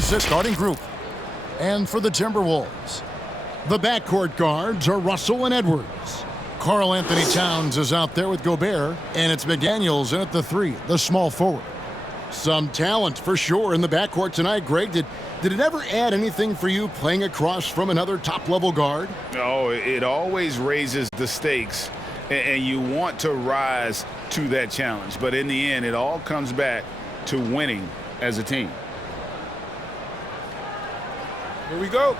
Starting group. And for the Timberwolves, the backcourt guards are Russell and Edwards. Karl Anthony Towns is out there with Gobert, and it's McDaniels in at the 3, the small forward. Some talent for sure in the backcourt tonight. Greg, did it ever add anything for you playing across from another top-level guard? Oh, it always raises the stakes, and you want to rise to that challenge. But in the end, it all comes back to winning as a team. Here we go.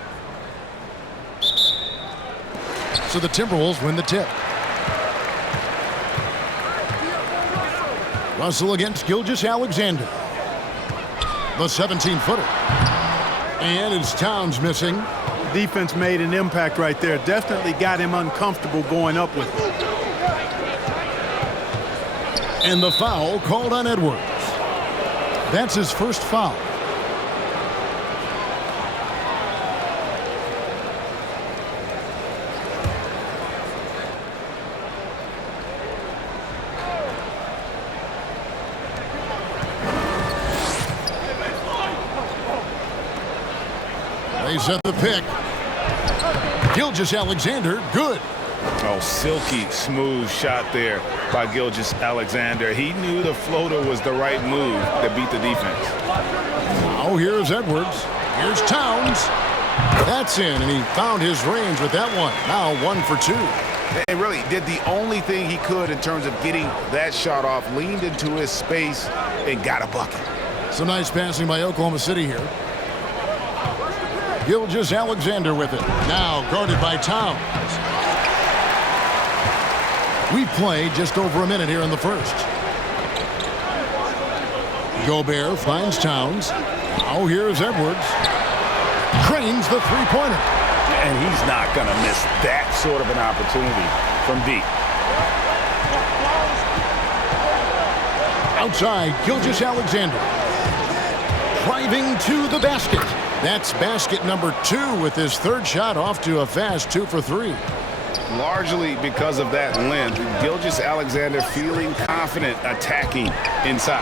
So the Timberwolves win the tip. Russell against Gilgeous-Alexander. The 17-footer. And it's Towns missing. Defense made an impact right there. Definitely got him uncomfortable going up with it. And the foul called on Edwards. That's his first foul. They set the pick. Gilgeous-Alexander, good. Oh, silky smooth shot there by Gilgeous-Alexander. He knew the floater was the right move to beat the defense. Now here's Edwards. Here's Towns. That's in, and he found his range with that one. Now 1 for 2. And really did the only thing he could in terms of getting that shot off, leaned into his space, and got a bucket. Some nice passing by Oklahoma City here. Gilgeous-Alexander with it. Now guarded by Towns. We've played just over a minute here in the first. Gobert finds Towns. Now here's Edwards. Cranes the three-pointer. And he's not going to miss that sort of an opportunity from deep. Outside, Gilgeous-Alexander. Driving to the basket. That's basket number 2 with his third shot off to a fast 2 for 3. Largely because of that length, Gilgeous-Alexander feeling confident attacking inside.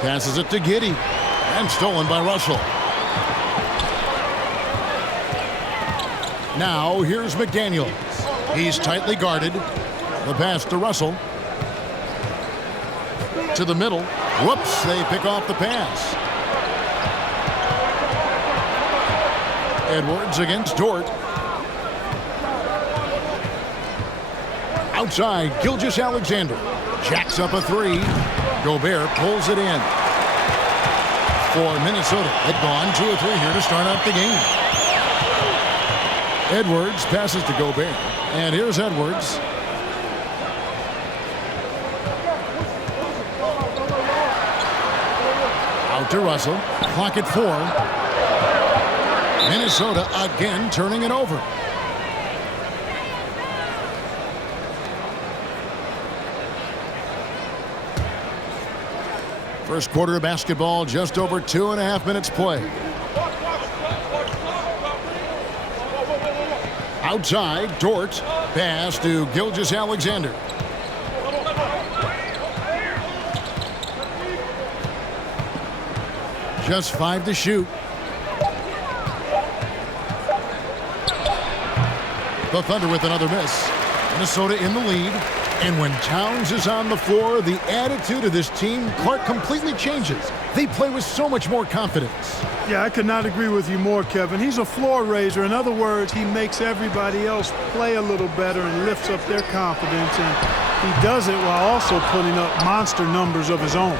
Passes it to Giddey. And stolen by Russell. Now here's McDaniels. He's tightly guarded. The pass to Russell. To the middle. Whoops, they pick off the pass. Edwards against Dort. Outside, Gilgeous-Alexander. Jacks up a 3. Gobert pulls it in. For Minnesota, they've gone 2 or 3 here to start out the game. Edwards passes to Gobert. And here's Edwards. Out to Russell. Clock at 4. Minnesota again turning it over. First quarter of basketball, just over 2.5 minutes played. Outside, Dort. Pass to Gilgeous-Alexander. Just 5 to shoot. The Thunder with another miss. Minnesota in the lead. And when Towns is on the floor, the attitude of this team, Clark, completely changes. They play with so much more confidence. Yeah, I could not agree with you more, Kevin. He's a floor raiser. In other words, he makes everybody else play a little better and lifts up their confidence. And he does it while also putting up monster numbers of his own.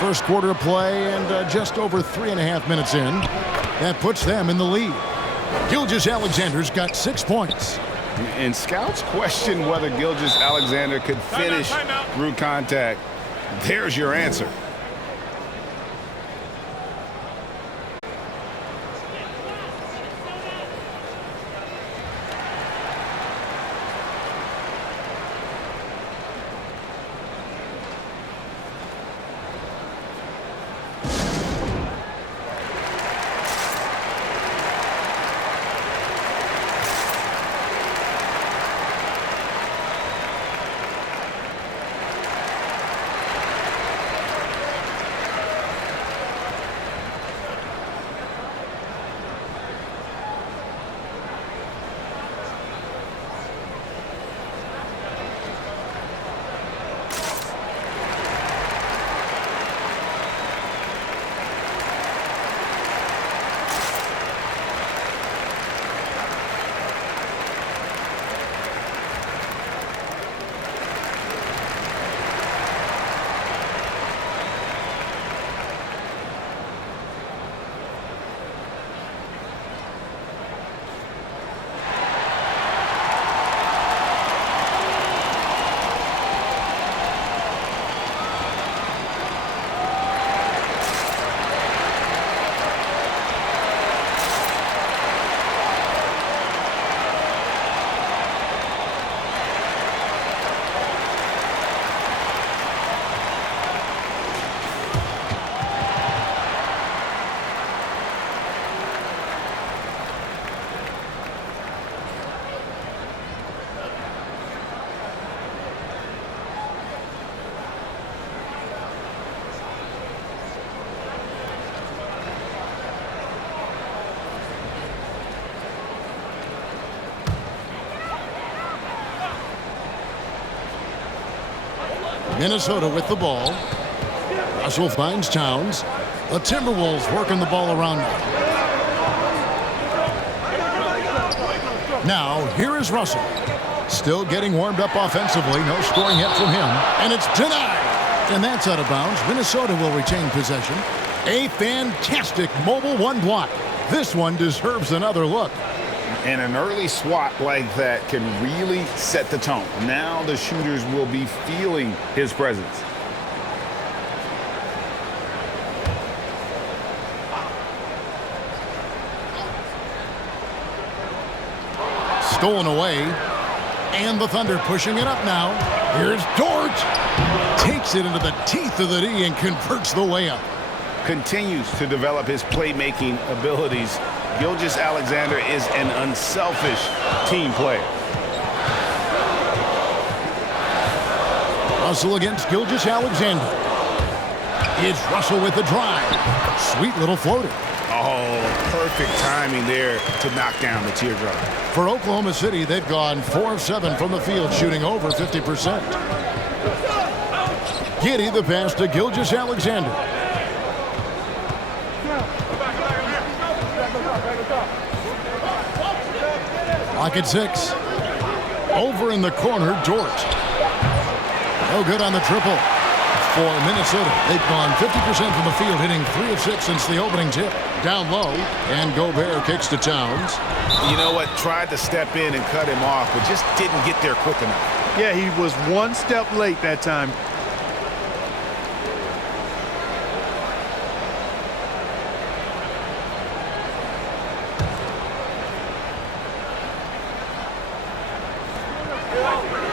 First quarter of play and just over 3.5 minutes in. That puts them in the lead. Gilgeous-Alexander's got 6 points. And scouts question whether Gilgeous-Alexander could finish through contact. There's your answer. Minnesota with the ball. Russell finds Towns. The Timberwolves working the ball around now. Now, here is Russell. Still getting warmed up offensively. No scoring yet from him. And it's denied. And that's out of bounds. Minnesota will retain possession. A fantastic mobile one block. This one deserves another look. And an early swat like that can really set the tone. Now the shooters will be feeling his presence. Stolen away. And the Thunder pushing it up now. Here's Dort. Takes it into the teeth of the D and converts the layup. Continues to develop his playmaking abilities. Gilgeous-Alexander is an unselfish team player. Russell against Gilgeous-Alexander. It's Russell with the drive. Sweet little floater. Oh, perfect timing there to knock down the teardrop. For Oklahoma City, they've gone 4 of 7 from the field, shooting over 50%. Giddy the pass to Gilgeous-Alexander. Lock at 6. Over in the corner, Dort. No good on the triple. For Minnesota, they've gone 50% from the field, hitting 3 of 6 since the opening tip. Down low, and Gobert kicks to Towns. You know what? Tried to step in and cut him off, but just didn't get there quick enough. Yeah, he was one step late that time.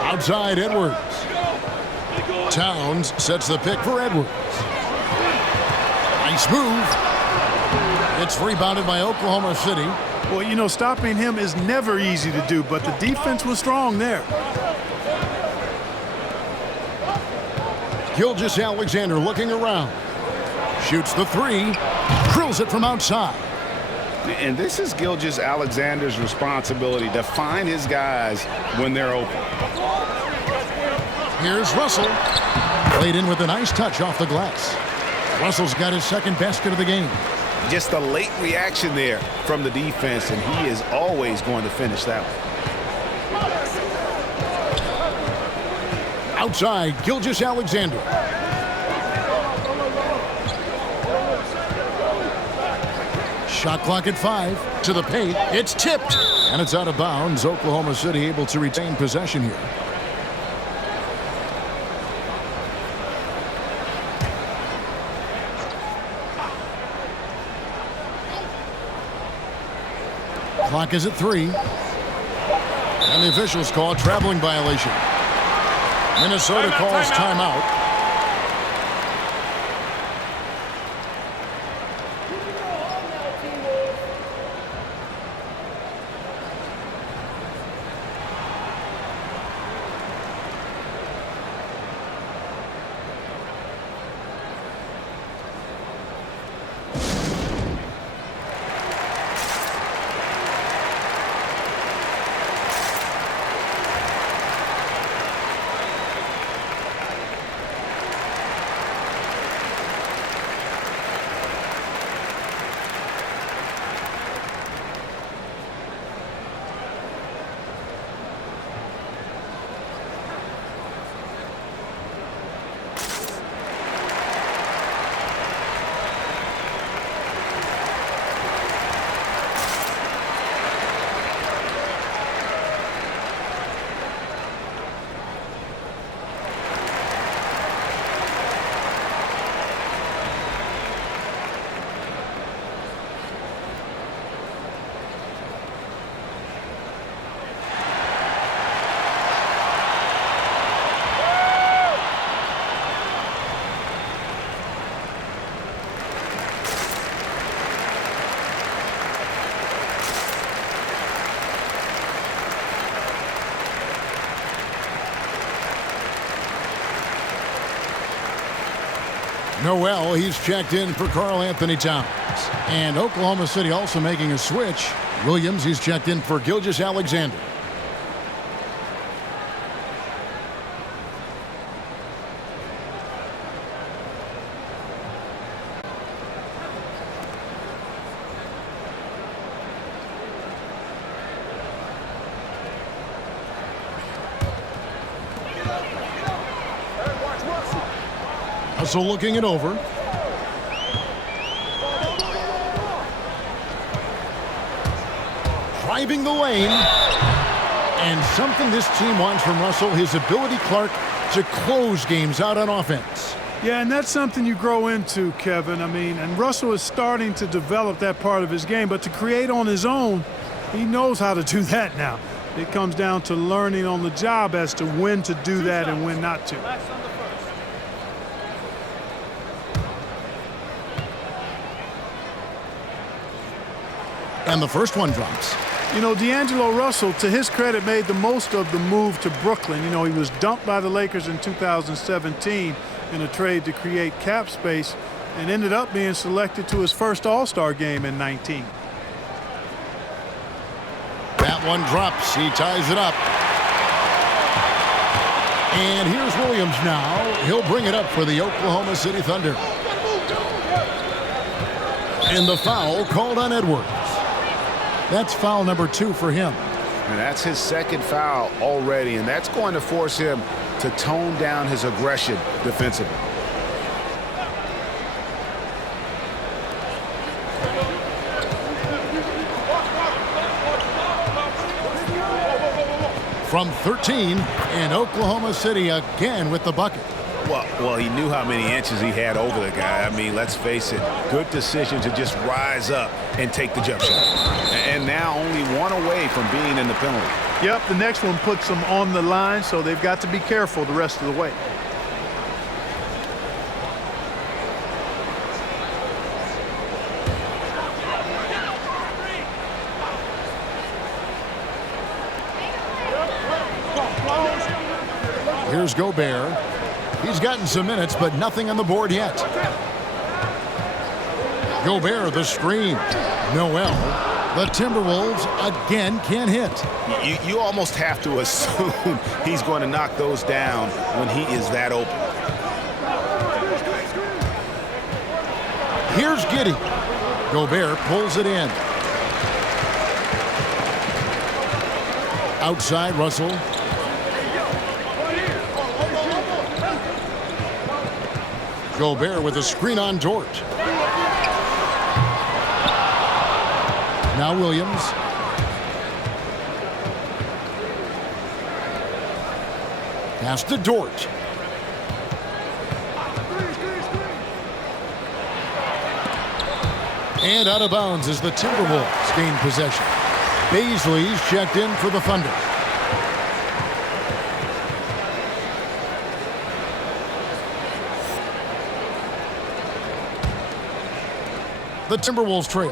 Outside Edwards. Towns sets the pick for Edwards. Nice move. It's rebounded by Oklahoma City. Well, you know, stopping him is never easy to do, but the defense was strong there. Gilgeous-Alexander looking around. Shoots the 3. Drills it from outside. And this is Gilgeous-Alexander's responsibility to find his guys when they're open. Here's Russell. Played in with a nice touch off the glass. Russell's got his second basket of the game. Just a late reaction there from the defense, and he is always going to finish that one. Outside, Gilgeous-Alexander. Shot clock at 5. To the paint. It's tipped. And it's out of bounds. Oklahoma City able to retain possession here. Clock is at 3. And the officials call a traveling violation. Minnesota calls timeout. Noel, he's checked in for Karl Anthony Towns. And Oklahoma City also making a switch. Williams, he's checked in for Russell looking it over. Driving the lane. And something this team wants from Russell, his ability, Clark, to close games out on offense. Yeah, and that's something you grow into, Kevin. I mean, and Russell is starting to develop that part of his game, but to create on his own, he knows how to do that now. It comes down to learning on the job as to when to do that and when not to. And the first one drops. You know, D'Angelo Russell, to his credit, made the most of the move to Brooklyn. You know, he was dumped by the Lakers in 2017 in a trade to create cap space and ended up being selected to his first All-Star game in 19. That one drops. He ties it up. And here's Williams now. He'll bring it up for the Oklahoma City Thunder. And the foul called on Edwards. That's foul number 2 for him. And that's his second foul already, and that's going to force him to tone down his aggression defensively. From 13, and Oklahoma City again with the bucket. Well, he knew how many inches he had over the guy. I mean, let's face it, good decision to just rise up and take the jump shot. And now only one away from being in the penalty. Yep, the next one puts them on the line, so they've got to be careful the rest of the way. Here's Gobert. He's gotten some minutes, but nothing on the board yet. Gobert, the screen. Noel. The Timberwolves again can't hit. You almost have to assume he's going to knock those down when he is that open. Here's Giddey. Gobert pulls it in. Outside, Russell. Gobert with a screen on Dort. Now Williams. Pass to Dort. And out of bounds as the Timberwolves gain possession. Baisley's checked in for the Thunder. The Timberwolves trail.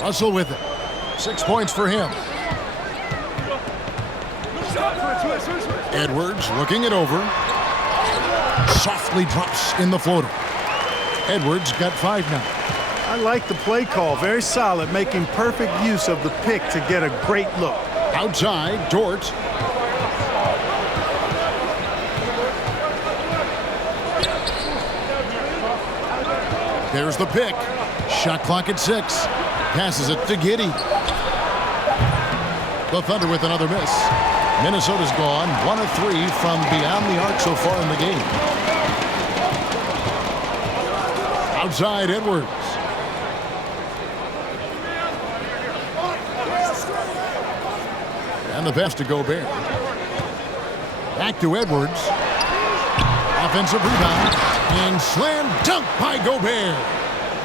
Russell with it. 6 points for him. Edwards looking it over. Softly drops in the floater. Edwards got 5 now. I like the play call. Very solid, making perfect use of the pick to get a great look. Outside, Dort. There's the pick. Shot clock at 6. Passes it to Giddey. The Thunder with another miss. Minnesota's gone 1 of 3 from beyond the arc so far in the game. Outside, Edwards. And the pass to Gobert. Back to Edwards. Offensive rebound. And slam dunk by Gobert.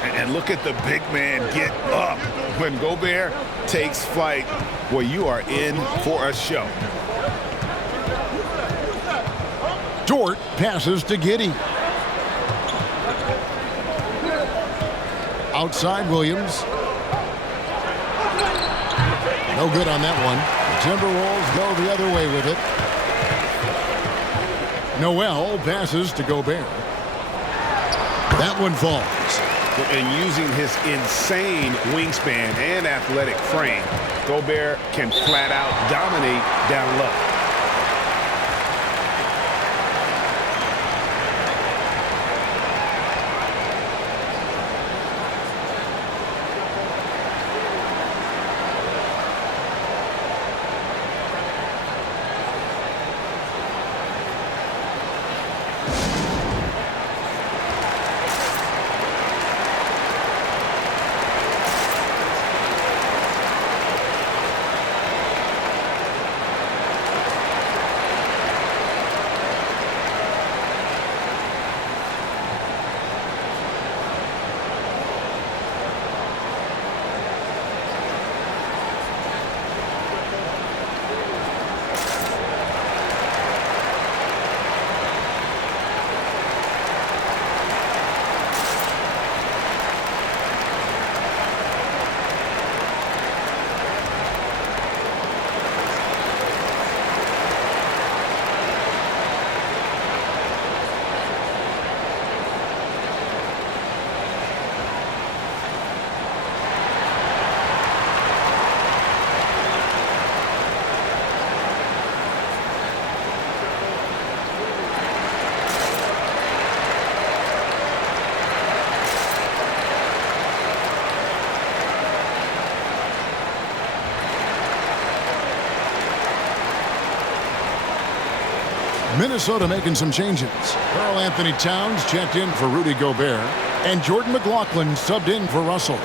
And look at the big man get up. When Gobert takes flight, well, you are in for a show. Dort passes to Giddey. Outside, Williams. No good on that one. The Timberwolves go the other way with it. Noel passes to Gobert. That one falls. And using his insane wingspan and athletic frame, Gobert can flat out dominate down low. Minnesota making some changes. Karl Anthony Towns checked in for Rudy Gobert, and Jordan McLaughlin subbed in for Russell.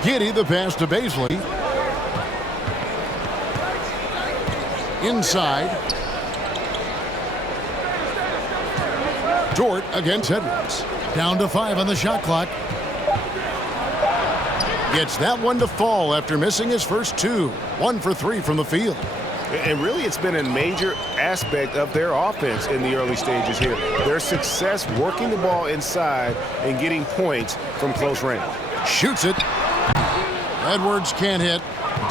Giddey, the pass to Baisley. Inside. Dort against Edwards. Down to 5 on the shot clock. Gets that one to fall after missing his first 2. 1 for 3 from the field. And really, it's been a major aspect of their offense in the early stages here. Their success working the ball inside and getting points from close range. Shoots it. Edwards can't hit.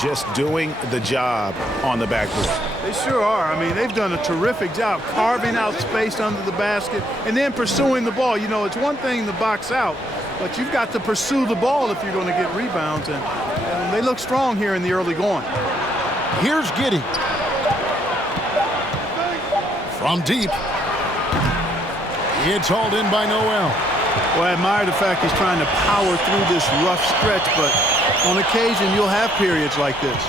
Just doing the job on the backboard. They sure are. I mean, they've done a terrific job carving out space under the basket and then pursuing the ball. You know, it's one thing to box out, but you've got to pursue the ball if you're going to get rebounds. And they look strong here in the early going. Here's Giddey. From deep. It's hauled in by Noel. Well, I admire the fact he's trying to power through this rough stretch, but on occasion you'll have periods like this.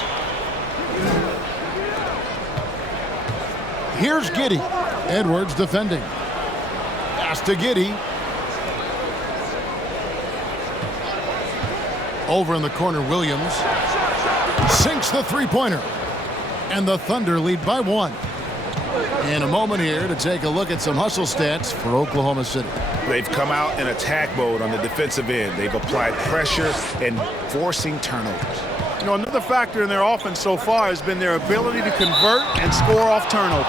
Here's Giddey. Edwards defending. Pass to Giddey. Over in the corner, Williams sinks the three-pointer. And the Thunder lead by 1. In a moment here to take a look at some hustle stats for Oklahoma City. They've come out in attack mode on the defensive end. They've applied pressure and forcing turnovers. You know, another factor in their offense so far has been their ability to convert and score off turnovers.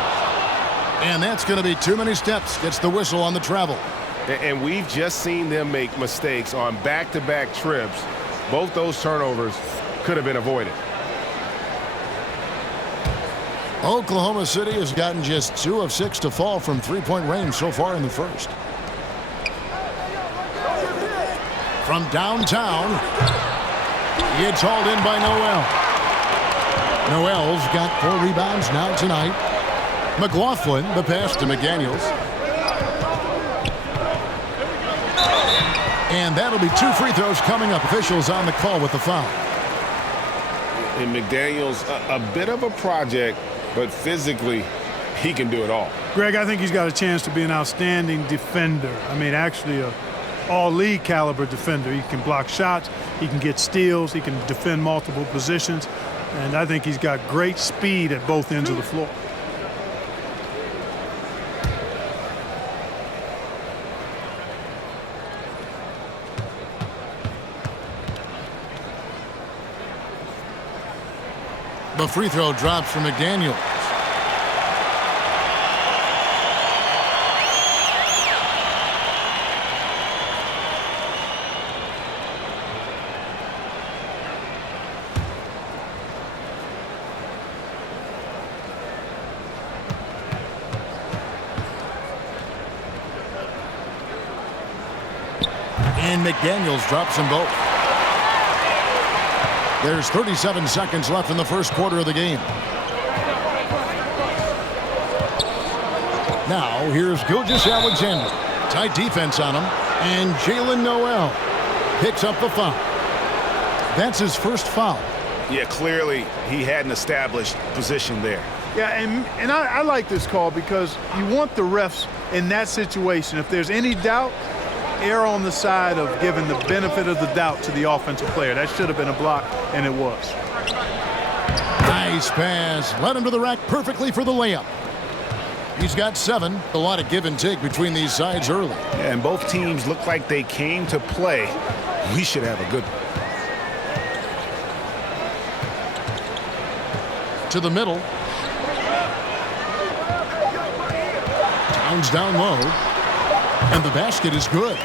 And that's going to be too many steps. Gets the whistle on the travel. And we've just seen them make mistakes on back-to-back trips. Both those turnovers could have been avoided. Oklahoma City has gotten just 2 of 6 to fall from three-point range so far in the first. From downtown, it's hauled in by Noel. Noel's got 4 rebounds now tonight. McLaughlin, the pass to McDaniels. And that'll be 2 free throws coming up. Officials on the call with the foul. And McDaniels, a bit of a project, but physically, he can do it all. Greg, I think he's got a chance to be an outstanding defender. I mean, actually a all-league caliber defender. He can block shots, he can get steals, he can defend multiple positions, and I think he's got great speed at both ends of the floor. The free throw drops for McDaniels. And McDaniels drops them both. There's 37 seconds left in the first quarter of the game. Now, here's Gilgeous-Alexander. Tight defense on him. And Jalen Noel picks up the foul. That's his first foul. Yeah, clearly he had an established position there. Yeah, and I like this call because you want the refs in that situation. If there's any doubt, err on the side of giving the benefit of the doubt to the offensive player. That should have been a block, and it was. Nice pass. Led him to the rack perfectly for the layup. He's got 7. A lot of give and take between these sides early. Yeah, and both teams look like they came to play. We should have a good one. To the middle. Towns down low. And the basket is good.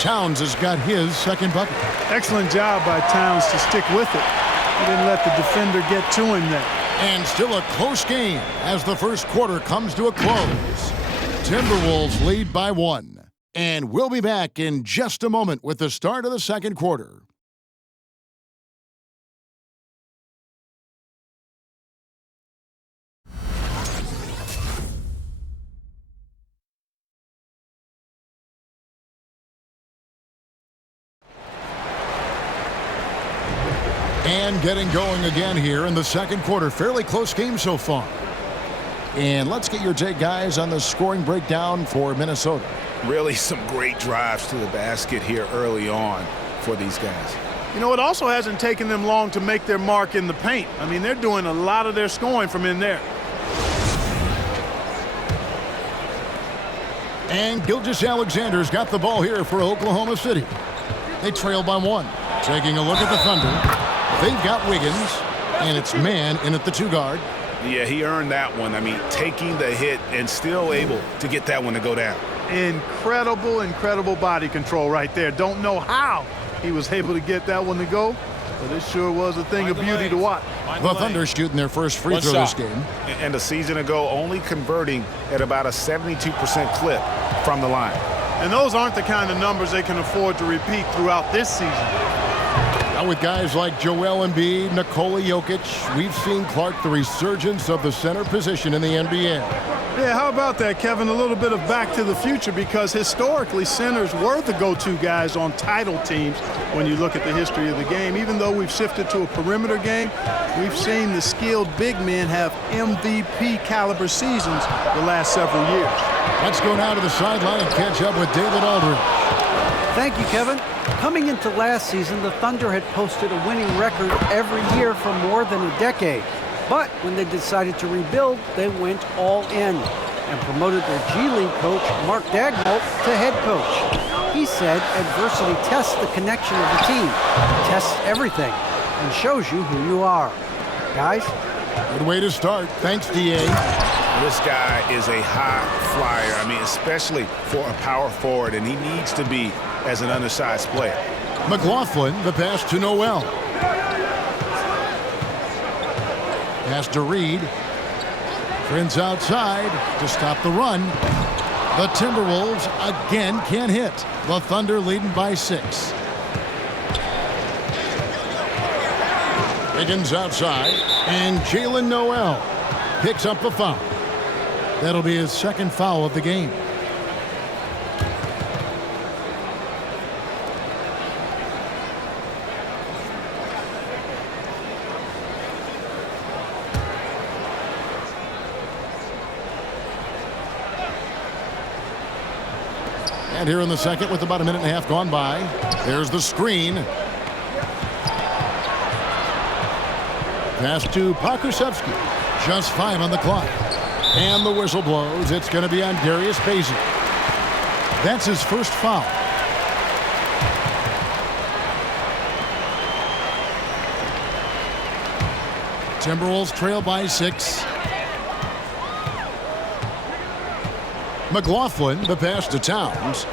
Towns has got his second bucket. Excellent job by Towns to stick with it. He didn't let the defender get to him there. And still a close game as the first quarter comes to a close. Timberwolves lead by 1. And we'll be back in just a moment with the start of the second quarter. And getting going again here in the second quarter. Fairly close game so far. And let's get your take, guys, on the scoring breakdown for Minnesota. Really some great drives to the basket here early on for these guys. You know, it also hasn't taken them long to make their mark in the paint. I mean, they're doing a lot of their scoring from in there. And Gilgeous-Alexander's got the ball here for Oklahoma City. They trail by 1. Taking a look at the Thunder. They've got Wiggins, and it's man in at the 2 guard. Yeah, he earned that one. I mean, taking the hit and still able to get that one to go down. Incredible body control right there. Don't know how he was able to get that one to go, but it sure was a thing of beauty to watch. The Thunder shooting their first free throw this game. And a season ago, only converting at about a 72% clip from the line. And those aren't the kind of numbers they can afford to repeat throughout this season. Now with guys like Joel Embiid, Nikola Jokic, we've seen, Clark, the resurgence of the center position in the NBA. Yeah, how about that, Kevin? A little bit of back to the future, because historically centers were the go-to guys on title teams when you look at the history of the game. Even though we've shifted to a perimeter game, we've seen the skilled big men have MVP caliber seasons the last several years. Let's go now to the sideline and catch up with David Aldridge. Thank you, Kevin. Coming into last season, the Thunder had posted a winning record every year for more than a decade. But when they decided to rebuild, they went all in and promoted their G League coach, Mark Dagnall, to head coach. He said adversity tests the connection of the team, tests everything, and shows you who you are. Guys? Good way to start. Thanks, D.A. This guy is a high flyer. I mean, especially for a power forward, and he needs to be as an undersized player. McLaughlin, the pass to Noel. Pass to Reed. Friends outside to stop the run. The Timberwolves again can't hit. The Thunder leading by 6. Wiggins outside, and Jalen Noel picks up the foul. That'll be his second foul of the game. And here in the second, with about a minute and a half gone by, there's the screen. Pass to Pokusevski. Just 5 on the clock. And the whistle blows. It's going to be on Darius Bazley. That's his first foul. Timberwolves trail by 6. McLaughlin, the pass to Towns.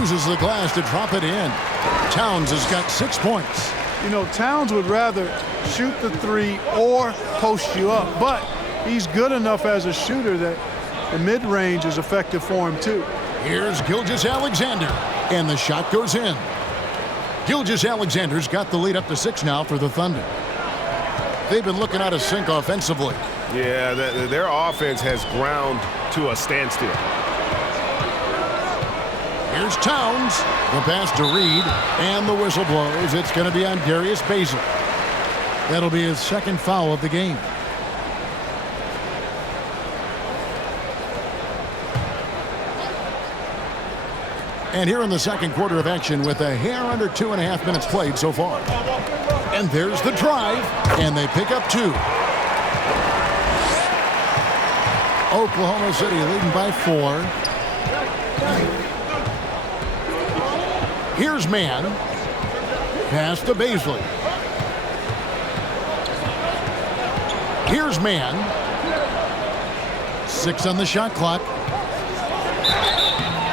Uses the glass to drop it in. Towns has got 6 points. You know, Towns would rather shoot the 3 or post you up, but he's good enough as a shooter that the mid-range is effective for him too. Here's Gilgeous-Alexander, and the shot goes in. Gilgeous-Alexander's got the lead up to 6 now for the Thunder. They've been looking out of sync offensively. Yeah, their offense has ground to a standstill. Here's Towns. The pass to Reed, and the whistle blows. It's going to be on Darius Bazley. That'll be his second foul of the game. And here in the second quarter of action with a hair under 2.5 minutes played so far. And there's the drive, and they pick up 2. Oklahoma City leading by 4. Here's man. Pass to Bazley. Here's man. 6 on the shot clock.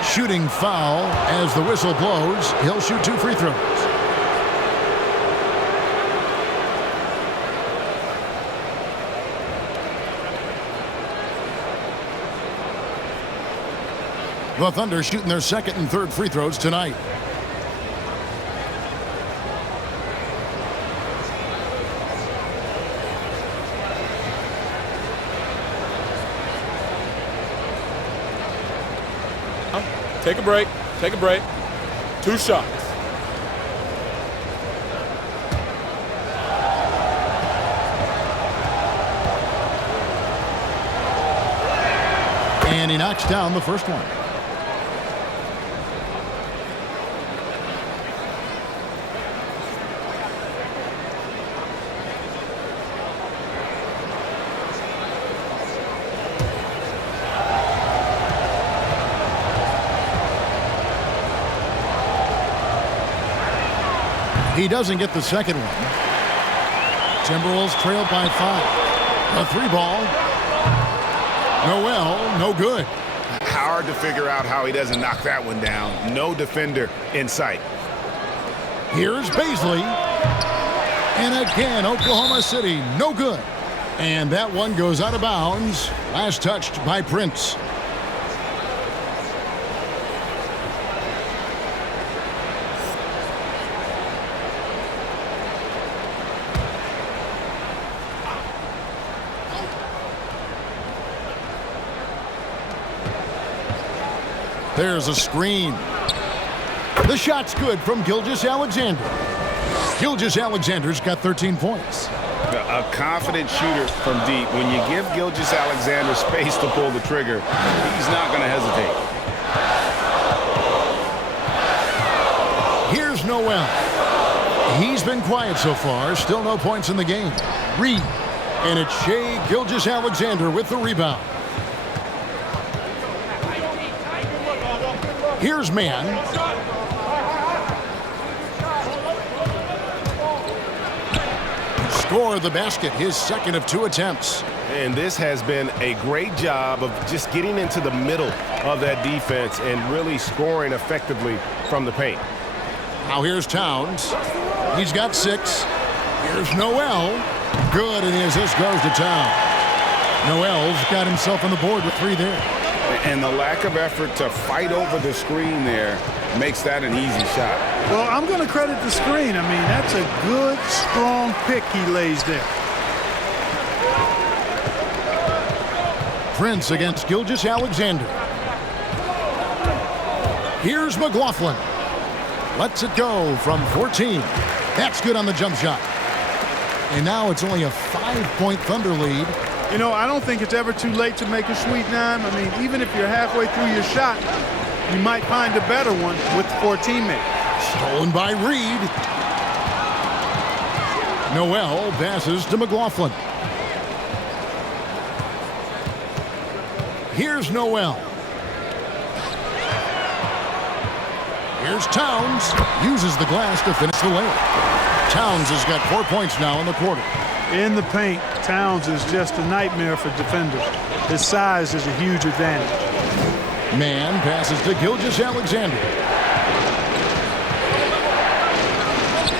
Shooting foul as the whistle blows. He'll shoot 2 free throws. The Thunder shooting their second and third free throws tonight. Take a break. Take a break. 2 shots. And he knocks down the first one. He doesn't get the second one. Timberwolves trail by 5. A 3-ball. Noel, no good. Hard to figure out how he doesn't knock that one down. No defender in sight. Here's Baisley. And again, Oklahoma City, no good. And that one goes out of bounds. Last touched by Prince. There's a screen. The shot's good from Gilgeous-Alexander. Gilgeous-Alexander's got 13 points. A confident shooter from deep. When you give Gilgeous-Alexander space to pull the trigger, he's not going to hesitate. Here's Noel. He's been quiet so far. Still no points in the game. Reed. And it's Shai Gilgeous-Alexander with the rebound. Here's Mann. Score the basket, his second of 2 attempts. And this has been a great job of just getting into the middle of that defense and really scoring effectively from the paint. Now here's Towns. He's got 6. Here's Noel. Good, and the assist goes to Towns. Noel's got himself on the board with 3 there. And the lack of effort to fight over the screen there makes that an easy shot. Well, I'm going to credit the screen. I mean, that's a good, strong pick he lays there. Prince against Gilgeous-Alexander. Here's McLaughlin. Lets it go from 14. That's good on the jump shot. And now it's only a 5-point Thunder lead. You know, I don't think it's ever too late to make a sweet dime. I mean, even if you're halfway through your shot, you might find a better one with 4 teammates. Stolen by Reed. Noel passes to McLaughlin. Here's Noel. Here's Towns. Uses the glass to finish the layup. Towns has got 4 points now in the quarter. In the paint, Towns is just a nightmare for defenders. His size is a huge advantage. Mann passes to Gilgeous-Alexander.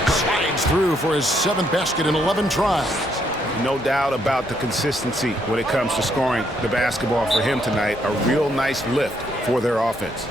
Slides through for his 7th basket in 11 tries. No doubt about the consistency when it comes to scoring the basketball for him tonight. A real nice lift for their offense.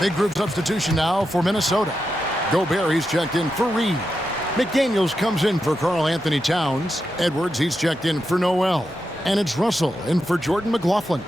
Big group substitution now for Minnesota. Gobert, he's checked in for Reed. McDaniels comes in for Karl-Anthony Towns. Edwards, he's checked in for Noel. And it's Russell in for Jordan McLaughlin.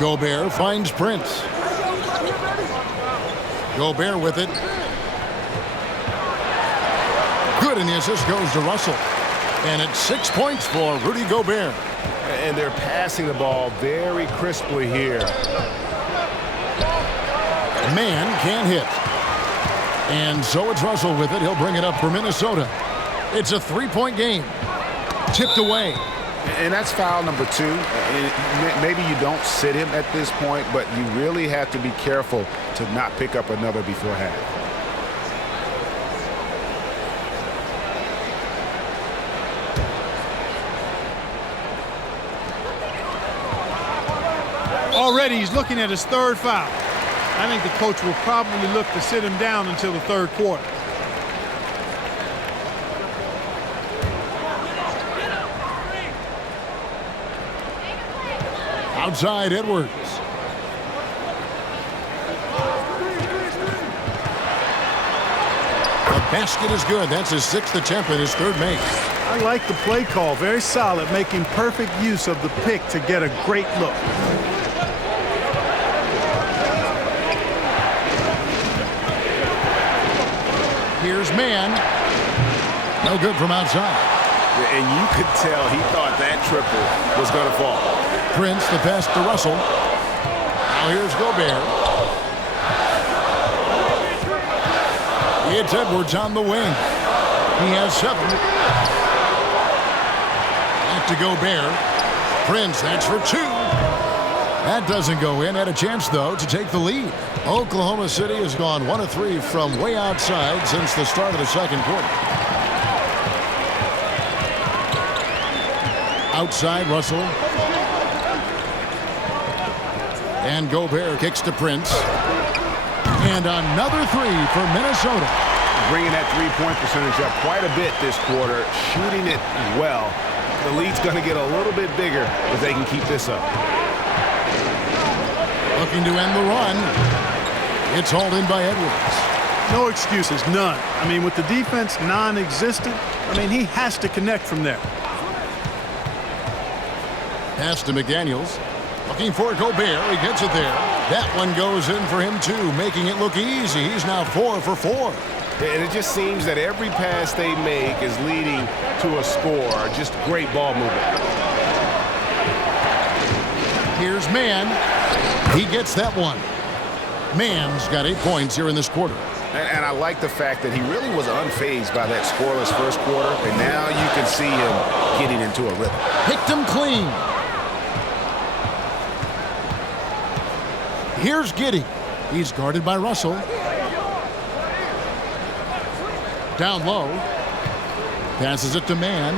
Gobert finds Prince. Gobert with it. Good, and the assist goes to Russell. And it's 6 points for Rudy Gobert. And they're passing the ball very crisply here. Man can't hit. And so it's Russell with it. He'll bring it up for Minnesota. It's a three-point game. Tipped away. And that's foul number 2. And maybe you don't sit him at this point, but you really have to be careful to not pick up another before half. Already he's looking at his third foul. I think the coach will probably look to sit him down until the third quarter. Outside Edwards. The basket is good. That's his 6th attempt and his 3rd make. I like the play call. Very solid, making perfect use of the pick to get a great look. Here's Man. No good from outside. And you could tell he thought that triple was going to fall. Prince, the pass to Russell. Now here's Gobert. It's Edwards on the wing. He has 7. Back to Gobert. Prince, that's for 2. That doesn't go in. Had a chance, though, to take the lead. Oklahoma City has gone 1 of 3 from way outside since the start of the second quarter. Outside, Russell. And Gobert kicks to Prince. And another 3 for Minnesota. Bringing that three-point percentage up quite a bit this quarter, shooting it well. The lead's going to get a little bit bigger if they can keep this up. Looking to end the run. It's hauled in by Edwards. No excuses, none. I mean, with the defense non-existent, he has to connect from there. Pass to McDaniels. Looking for Gobert. He gets it there. That one goes in for him, too, making it look easy. He's now 4 for 4. And it just seems that every pass they make is leading to a score. Just great ball movement. Here's Man. He gets that one. Man's got 8 points here in this quarter. And I like the fact that he really was unfazed by that scoreless first quarter. And now you can see him getting into a rhythm. Picked him clean. Here's Giddey. He's guarded by Russell. Down low. Passes it to Man.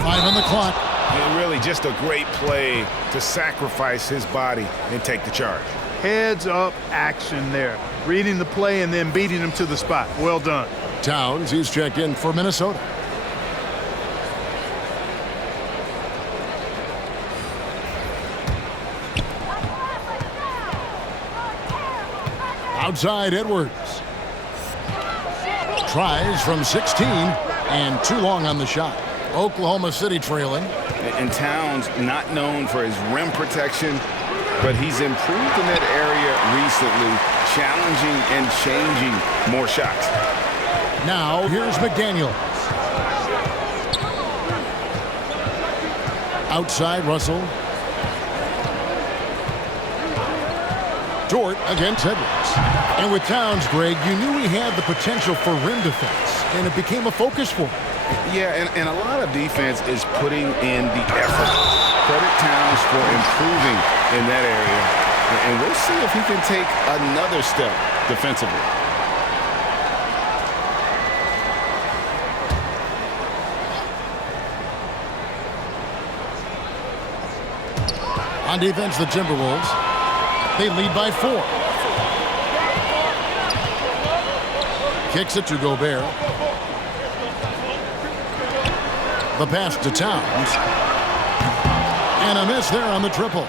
5 on the clock. And really just a great play to sacrifice his body and take the charge. Heads up action there. Reading the play and then beating him to the spot. Well done. Towns, he's checked in for Minnesota. Outside Edwards. Tries from 16 and too long on the shot. Oklahoma City trailing. And Towns not known for his rim protection, but he's improved in that area recently, challenging and changing more shots. Now here's McDaniels. Outside Russell. Dort against Edwards. And with Towns, Greg, you knew he had the potential for rim defense, and it became a focus for him. Yeah, and a lot of defense is putting in the effort. Credit Towns for improving in that area. And we'll see if he can take another step defensively. On defense, the Timberwolves. They lead by 4. Kicks it to Gobert. The pass to Towns. And a miss there on the triple.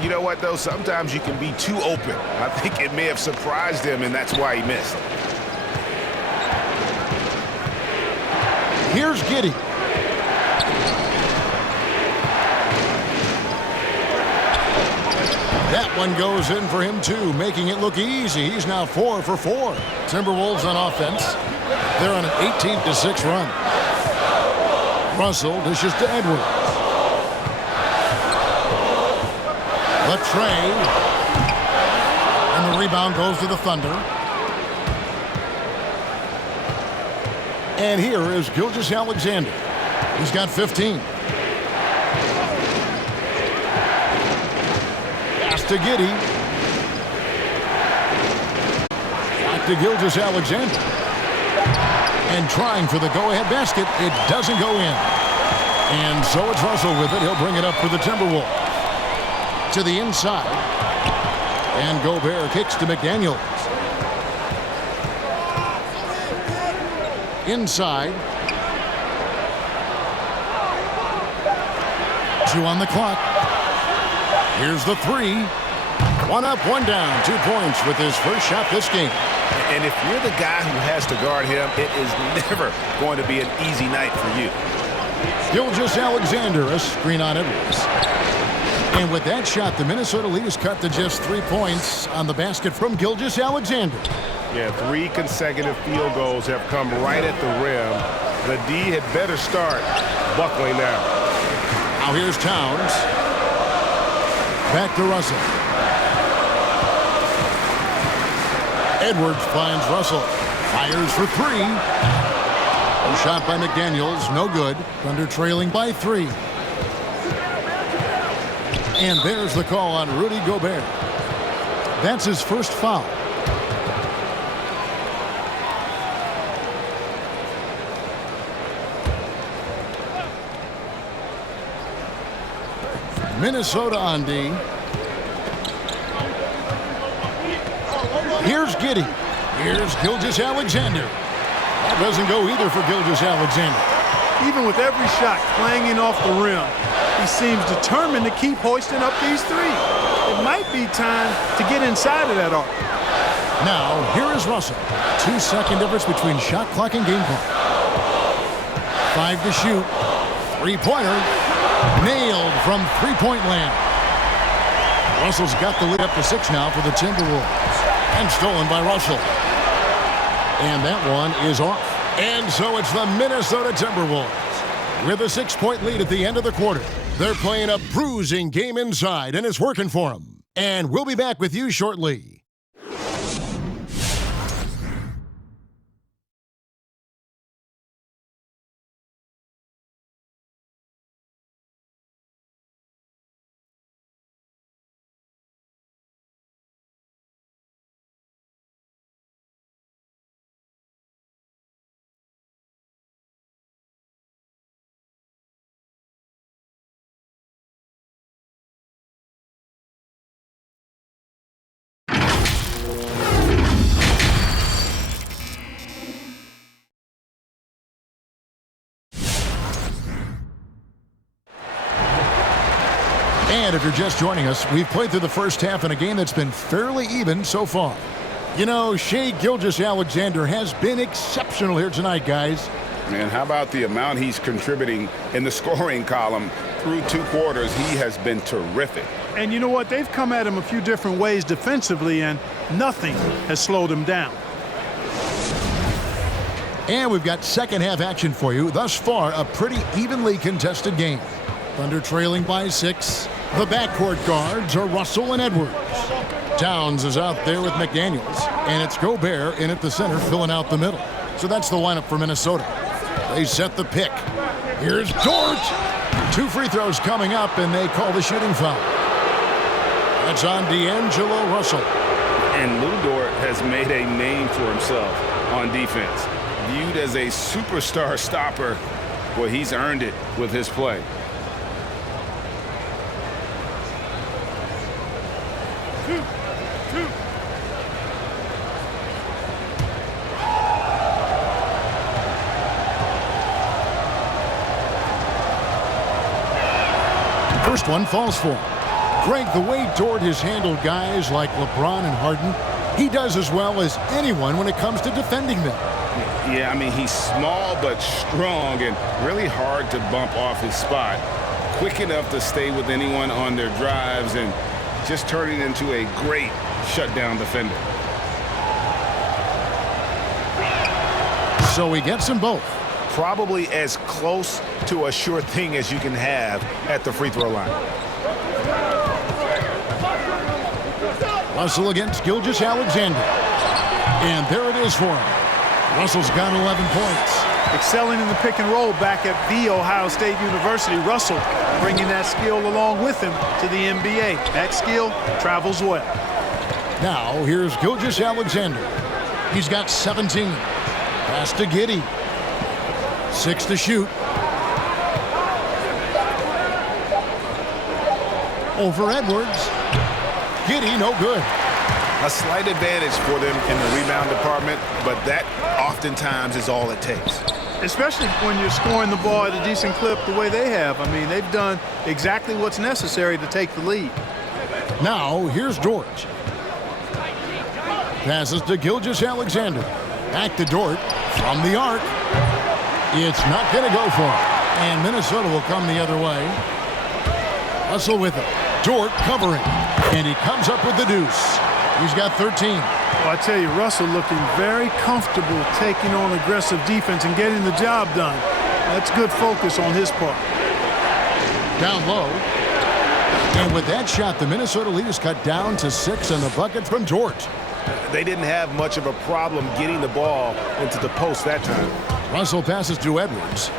You know what, though? Sometimes you can be too open. I think it may have surprised him, and that's why he missed. Here's Giddey. That one goes in for him, too, making it look easy. He's now 4 for 4. Timberwolves on offense. They're on an 18-6 run. Russell dishes to Edwards. The tray. And the rebound goes to the Thunder. And here is Gilgeous-Alexander. He's got 15. Pass to Giddey. Back to Gilgeous-Alexander. And trying for the go-ahead basket. It doesn't go in. And so it's Russell with it. He'll bring it up for the Timberwolves. To the inside. And Gobert kicks to McDaniels. Inside. 2 on the clock. Here's the 3. 1 up, 1 down. 2 points with his first shot this game. And if you're the guy who has to guard him, it is never going to be an easy night for you. Gilgeous-Alexander, a screen on Edwards. And with that shot, the Minnesota lead is cut to just 3 points on the basket from Gilgeous-Alexander. Yeah, 3 consecutive field goals have come right at the rim. The D had better start buckling down. Now here's Towns. Back to Russell. Edwards finds Russell. Fires for 3. A shot by McDaniels, no good. Thunder trailing by 3. And there's the call on Rudy Gobert. That's his first foul. Minnesota on D. Here's Giddey. Here's Gilgeous-Alexander. That doesn't go either for Gilgeous-Alexander. Even with every shot clanging off the rim, he seems determined to keep hoisting up these 3. It might be time to get inside of that arc. Now, here is Russell. 2-second difference between shot clock and game clock. 5 to shoot. 3-pointer. Nailed from 3-point land. Russell's got the lead up to 6 now for the Timberwolves. And stolen by Russell. And that one is off. And so it's the Minnesota Timberwolves with a 6-point lead at the end of the quarter. They're playing a bruising game inside, and it's working for them. And we'll be back with you shortly. And if you're just joining us, we've played through the first half in a game that's been fairly even so far. You know, Shai Gilgeous-Alexander has been exceptional here tonight, guys. And how about the amount he's contributing in the scoring column through 2 quarters? He has been terrific. And you know what? They've come at him a few different ways defensively, and nothing has slowed him down. And we've got second half action for you. Thus far, a pretty evenly contested game. Thunder trailing by 6. The backcourt guards are Russell and Edwards. Towns is out there with McDaniels, and it's Gobert in at the center filling out the middle. So that's the lineup for Minnesota. They set the pick. Here's Dort. 2 free throws coming up, and they call the shooting foul. That's on D'Angelo Russell. And Lou Dort has made a name for himself on defense. Viewed as a superstar stopper, well, he's earned it with his play. First one falls for him. Greg, the way Dort has handled guys like LeBron and Harden, he does as well as anyone when it comes to defending them. Yeah, I mean, he's small but strong and really hard to bump off his spot. Quick enough to stay with anyone on their drives and just turning into a great shutdown defender. So he gets them both. Probably as close to a sure thing as you can have at the free throw line. Russell against Gilgeous-Alexander. And there it is for him. Russell's got 11 points. Excelling in the pick and roll back at The Ohio State University. Russell bringing that skill along with him to the NBA. That skill travels well. Now here's Gilgeous-Alexander. He's got 17. Pass to Giddey. 6 to shoot. Over Edwards. Giddey, no good. A slight advantage for them in the rebound department, but that oftentimes is all it takes. Especially when you're scoring the ball at a decent clip the way they have. I mean, they've done exactly what's necessary to take the lead. Now, here's George. Passes to Gilgeous-Alexander. Back to Dort from the arc. It's not going to go for him. And Minnesota will come the other way. Russell with it. Dort covering. And he comes up with the deuce. He's got 13. Well, I tell you, Russell looking very comfortable taking on aggressive defense and getting the job done. That's good focus on his part. Down low. And with that shot, the Minnesota lead is cut down to 6 and the bucket from Dort. They didn't have much of a problem getting the ball into the post that time. Russell passes to Edwards.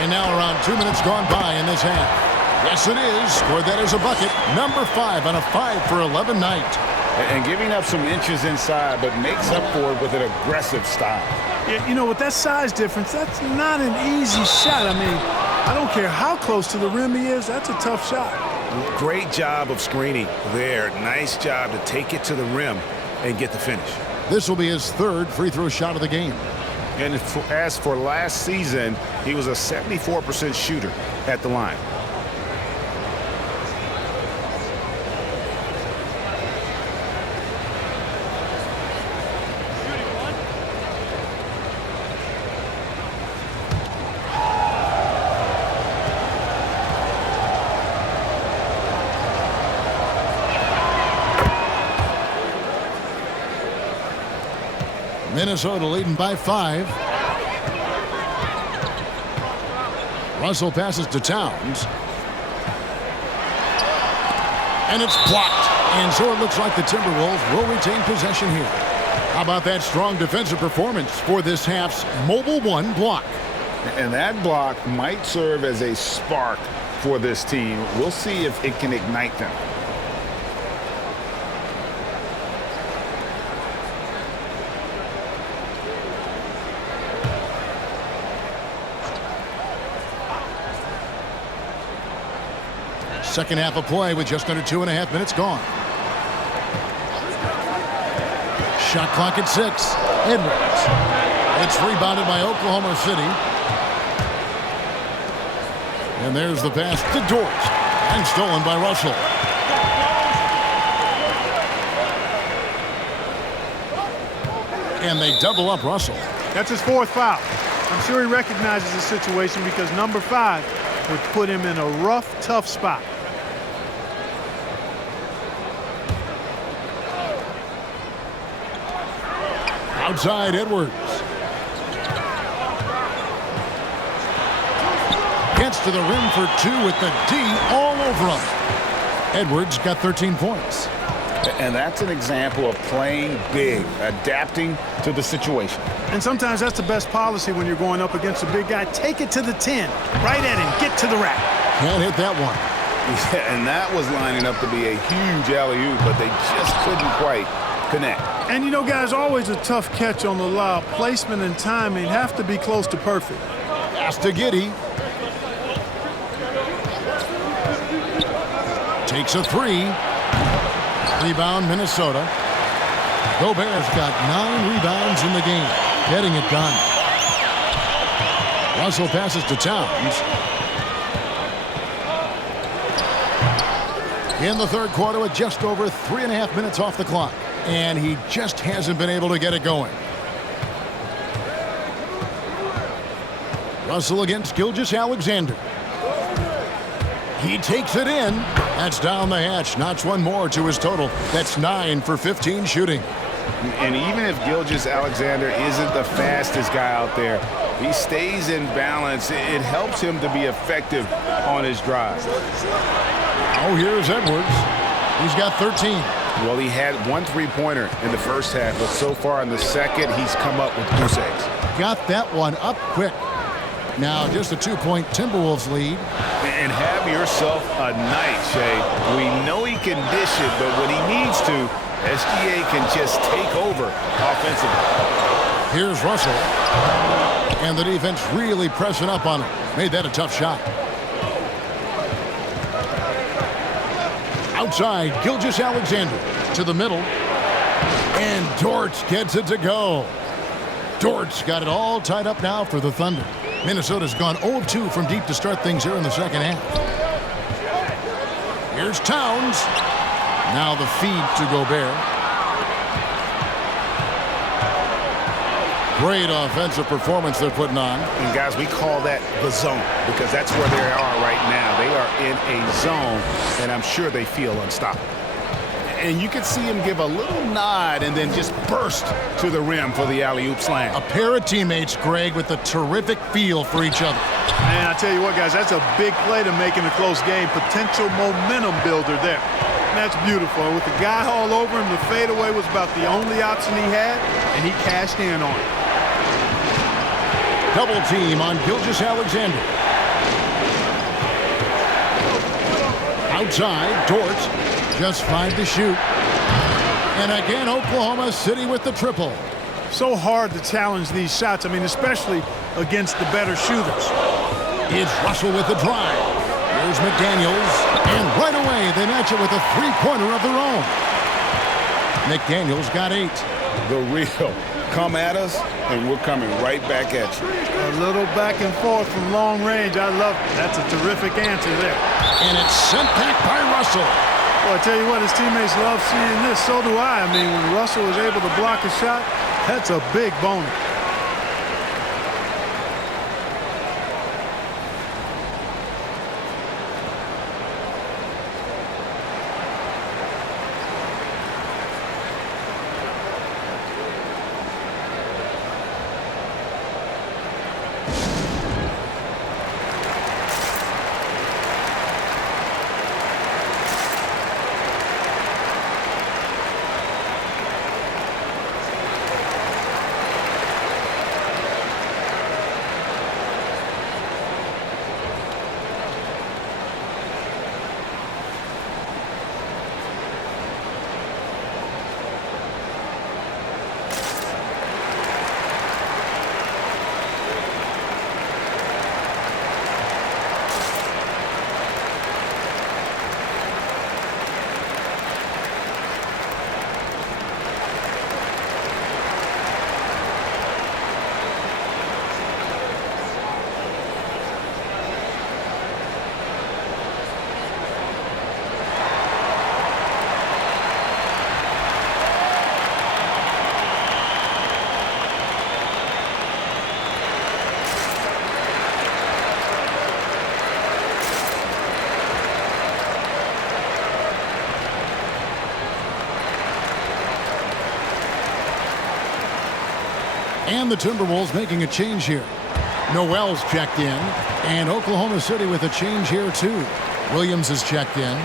And now around 2 minutes gone by in this half. Yes, it is. Scored that as a bucket. Number 5 on a 5 for 11 night. And giving up some inches inside, but makes up for it with an aggressive style. Yeah, you know, with that size difference, that's not an easy shot. I mean, I don't care how close to the rim he is. That's a tough shot. Great job of screening there. Nice job to take it to the rim and get the finish. This will be his 3rd free throw shot of the game. And as for last season, he was a 74% shooter at the line. Minnesota leading by 5. Russell passes to Towns. And it's blocked. And so it looks like the Timberwolves will retain possession here. How about that strong defensive performance for this half's Mobile 1 block? And that block might serve as a spark for this team. We'll see if it can ignite them. Second half of play with just under 2.5 minutes gone. Shot clock at 6. Edwards. It's rebounded by Oklahoma City. And there's the pass to Dort. And stolen by Russell. And they double up Russell. That's his 4th foul. I'm sure he recognizes the situation because number 5 would put him in a rough, tough spot. Outside Edwards. Gets to the rim for 2 with the D all over him. Edwards got 13 points. And that's an example of playing big, adapting to the situation. And sometimes that's the best policy when you're going up against a big guy. Take it to the 10. Right at him. Get to the rack. Can't hit that one. Yeah, and that was lining up to be a huge alley-oop, but they just couldn't quite connect. And you know, guys, always a tough catch on the lob. Placement and timing have to be close to perfect. Pass to Giddey. Takes a 3. Rebound, Minnesota. Gobert's got 9 rebounds in the game. Getting it done. Russell passes to Towns. In the third quarter with just over 3.5 minutes off the clock. And he just hasn't been able to get it going. Russell against Gilgeous-Alexander. He takes it in. That's down the hatch. Notch one more to his total. That's 9 for 15 shooting. And even if Gilgeous-Alexander isn't the fastest guy out there, he stays in balance. It helps him to be effective on his drive. Oh, here's Edwards. He's got 13. Well, he had one three-pointer in the first half, but so far in the second, he's come up with goose eggs. Got that one up quick. Now just a 2-point Timberwolves lead. And have yourself a night, Shea. We know he can dish it, but when he needs to, SGA can just take over offensively. Here's Russell. And the defense really pressing up on him. Made that a tough shot. Outside, Gilgeous-Alexander to the middle. And Dortch gets it to go. Dortch got it all tied up now for the Thunder. Minnesota's gone 0-2 from deep to start things here in the second half. Here's Towns. Now the feed to Gobert. Great offensive performance they're putting on. And guys, we call that the zone because that's where they are right now. They are in a zone, and I'm sure they feel unstoppable. And you can see him give a little nod and then just burst to the rim for the alley-oop slam. A pair of teammates, Greg, with a terrific feel for each other. Man, I tell you what, guys, that's a big play to make in a close game. Potential momentum builder there. And that's beautiful. With the guy all over him, the fadeaway was about the only option he had, and he cashed in on it. Double team on Gilgeous-Alexander. Outside, Dort. Just 5 to shoot. And again, Oklahoma City with the triple. So hard to challenge these shots. I mean, especially against the better shooters. It's Russell with the drive. Here's McDaniels. And right away, they match it with a three-pointer of their own. McDaniels got 8. The real. Come at us, and we're coming right back at you. A little back and forth from long range. I love it. That's a terrific answer there. And it's sent back by Russell. Well, I tell you what, his teammates love seeing this. So do I. I mean, when Russell is able to block a shot, that's a big bonus. And the Timberwolves making a change here. Noel's checked in. And Oklahoma City with a change here, too. Williams is checked in.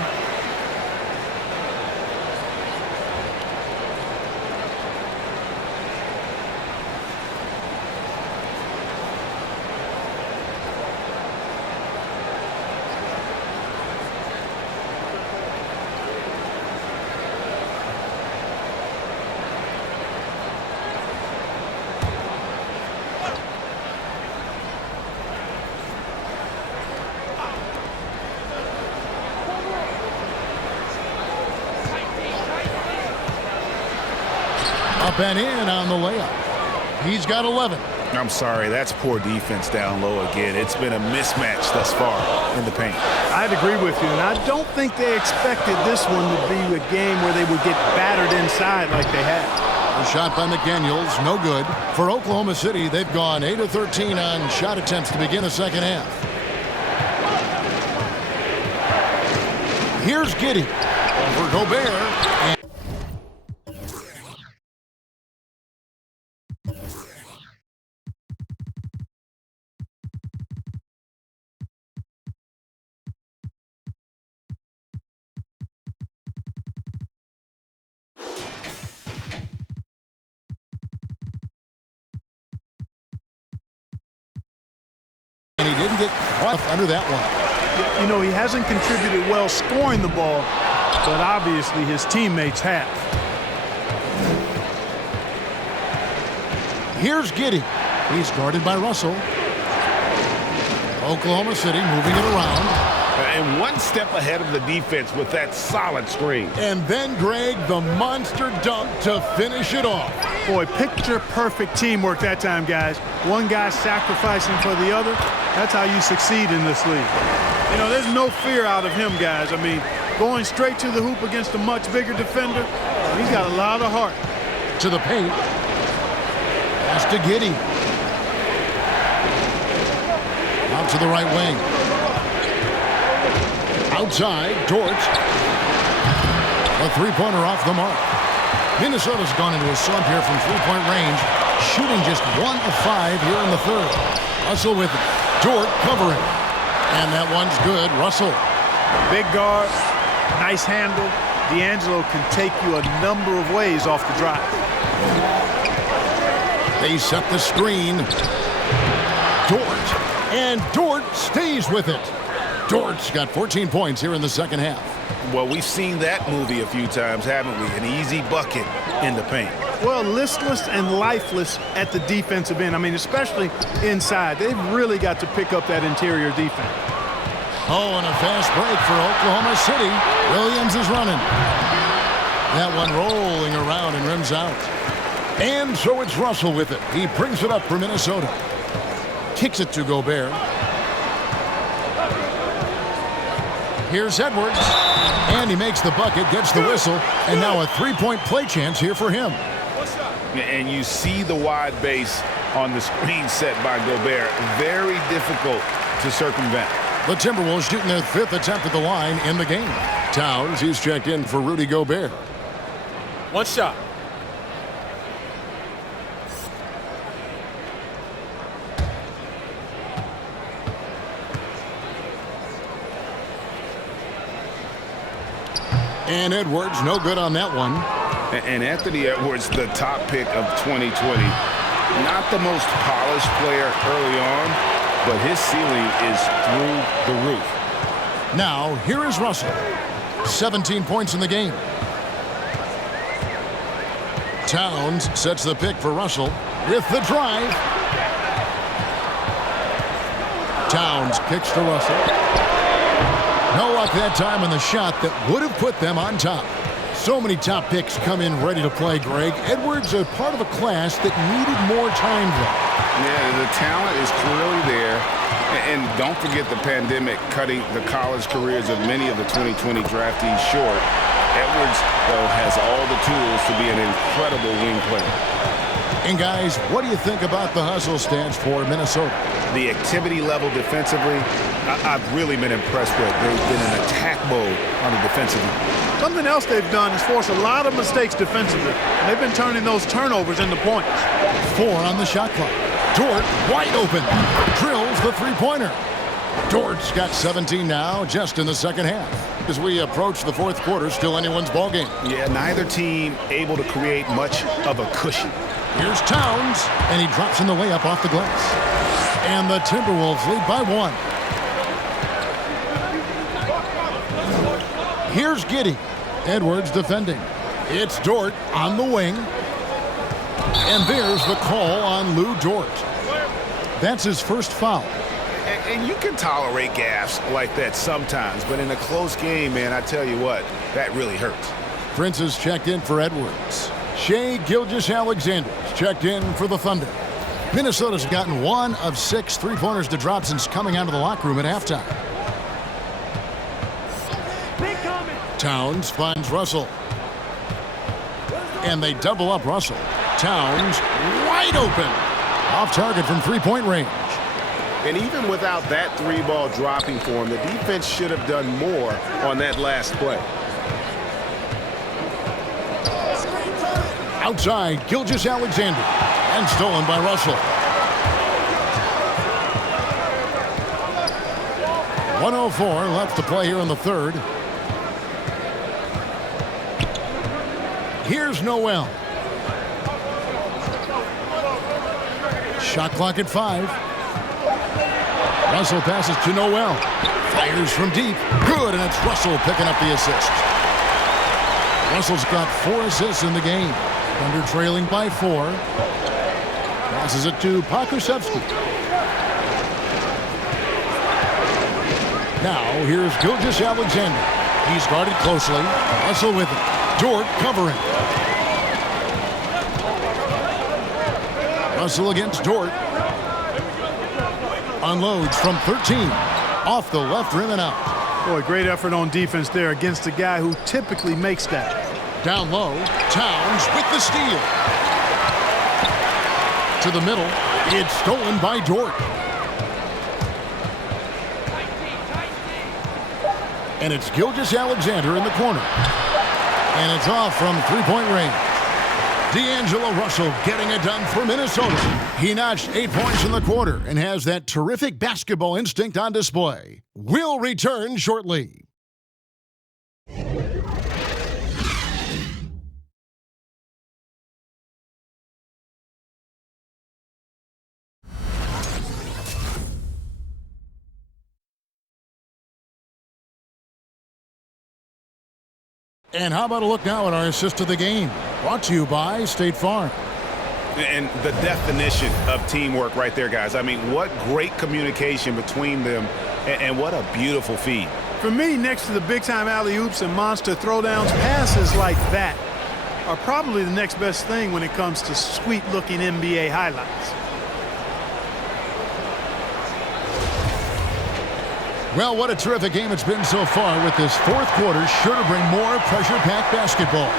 Up and in on the layup. He's got 11. I'm sorry, that's poor defense down low again. It's been a mismatch thus far in the paint. I'd agree with you, and I don't think they expected this one to be a game where they would get battered inside like they had. A shot by McDaniels, no good. For Oklahoma City, they've gone 8 of 13 on shot attempts to begin the second half. Here's Giddey over Gobert. And he didn't get caught under that one. You know, he hasn't contributed well scoring the ball, but obviously his teammates have. Here's Giddey. He's guarded by Russell. Oklahoma City moving it around. And one step ahead of the defense with that solid screen. And then, Greg, the monster dunk to finish it off. Boy, picture-perfect teamwork that time, guys. One guy sacrificing for the other. That's how you succeed in this league. You know, there's no fear out of him, guys. I mean, going straight to the hoop against a much bigger defender, he's got a lot of heart. To the paint. Pass to Giddey. Out to the right wing. Outside, Dort. A three-pointer off the mark. Minnesota's gone into a slump here from three-point range, shooting just 1 of 5 here in the third. Russell with it. Dort covering. And that one's good. Russell. Big guard, nice handle. D'Angelo can take you a number of ways off the drive. They set the screen. Dort. And Dort stays with it. Dort's got 14 points here in the second half. Well, we've seen that movie a few times, haven't we? An easy bucket in the paint. Well, listless and lifeless at the defensive end. I mean, especially inside. They've really got to pick up that interior defense. Oh, and a fast break for Oklahoma City. Williams is running. That one rolling around and rims out. And so it's Russell with it. He brings it up for Minnesota. Kicks it to Gobert. Here's Edwards. And he makes the bucket, gets the whistle, and now a three-point play chance here for him. And you see the wide base on the screen set by Gobert. Very difficult to circumvent. The Timberwolves shooting their 5th attempt at the line in the game. Towns, he's checked in for Rudy Gobert. One shot. And Edwards, no good on that one. And Anthony Edwards, the top pick of 2020. Not the most polished player early on, but his ceiling is through the roof. Now, here is Russell. 17 points in the game. Towns sets the pick for Russell with the drive. Towns kicks to Russell. No luck that time on the shot that would have put them on top. So many top picks come in ready to play, Greg. Edwards are part of a class that needed more time, though. Yeah, the talent is clearly there. And don't forget the pandemic cutting the college careers of many of the 2020 draftees short. Edwards, though, has all the tools to be an incredible wing player. And, guys, what do you think about the hustle stats for Minnesota? The activity level defensively, I've really been impressed with. They've been in attack mode on the defensive end. Something else they've done is force a lot of mistakes defensively. They've been turning those turnovers into points. 4 on the shot clock. Dort wide open. Drills the three-pointer. Dort's got 17 now, just in the second half. As we approach the fourth quarter, still anyone's ballgame. Yeah, neither team able to create much of a cushion. Here's Towns, and he drops in the layup off the glass. And the Timberwolves lead by 1. Here's Giddey. Edwards defending. It's Dort on the wing. And there's the call on Lou Dort. That's his first foul. And you can tolerate gaffes like that sometimes, but in a close game, man, I tell you what, that really hurts. Prince has checked in for Edwards. Shai Gilgeous-Alexander's checked in for the Thunder. Minnesota's gotten 1 of 6 three-pointers to drop since coming out of the locker room at halftime. Towns finds Russell. And they double up Russell. Towns wide open. Off target from three-point range. And even without that three-ball dropping for him, the defense should have done more on that last play. Outside, Gilgeous-Alexander. And stolen by Russell. 1:04 left to play here in the third. Here's Noel. Shot clock at 5. Russell passes to Noel. Fires from deep. Good, and it's Russell picking up the assist. Russell's got 4 assists in the game. Thunder trailing by 4. Passes it to Pokusevski. Now, here's Gilgeous-Alexander. He's guarded closely. Russell with it. Dort covering. Russell against Dort. Unloads from 13. Off the left rim and out. Boy, great effort on defense there against a guy who typically makes that. Down low, Towns with the steal. To the middle, it's stolen by Dort. And it's Gilgeous-Alexander in the corner. And it's off from three-point range. D'Angelo Russell getting it done for Minnesota. He notched 8 points in the quarter and has that terrific basketball instinct on display. We'll return shortly. And how about a look now at our assist of the game? Brought to you by State Farm. And the definition of teamwork right there, guys. I mean, what great communication between them, and what a beautiful feed. For me, next to the big-time alley-oops and monster throwdowns, passes like that are probably the next best thing when it comes to sweet-looking NBA highlights. Well, what a terrific game it's been so far, with this fourth quarter sure to bring more pressure-packed basketball.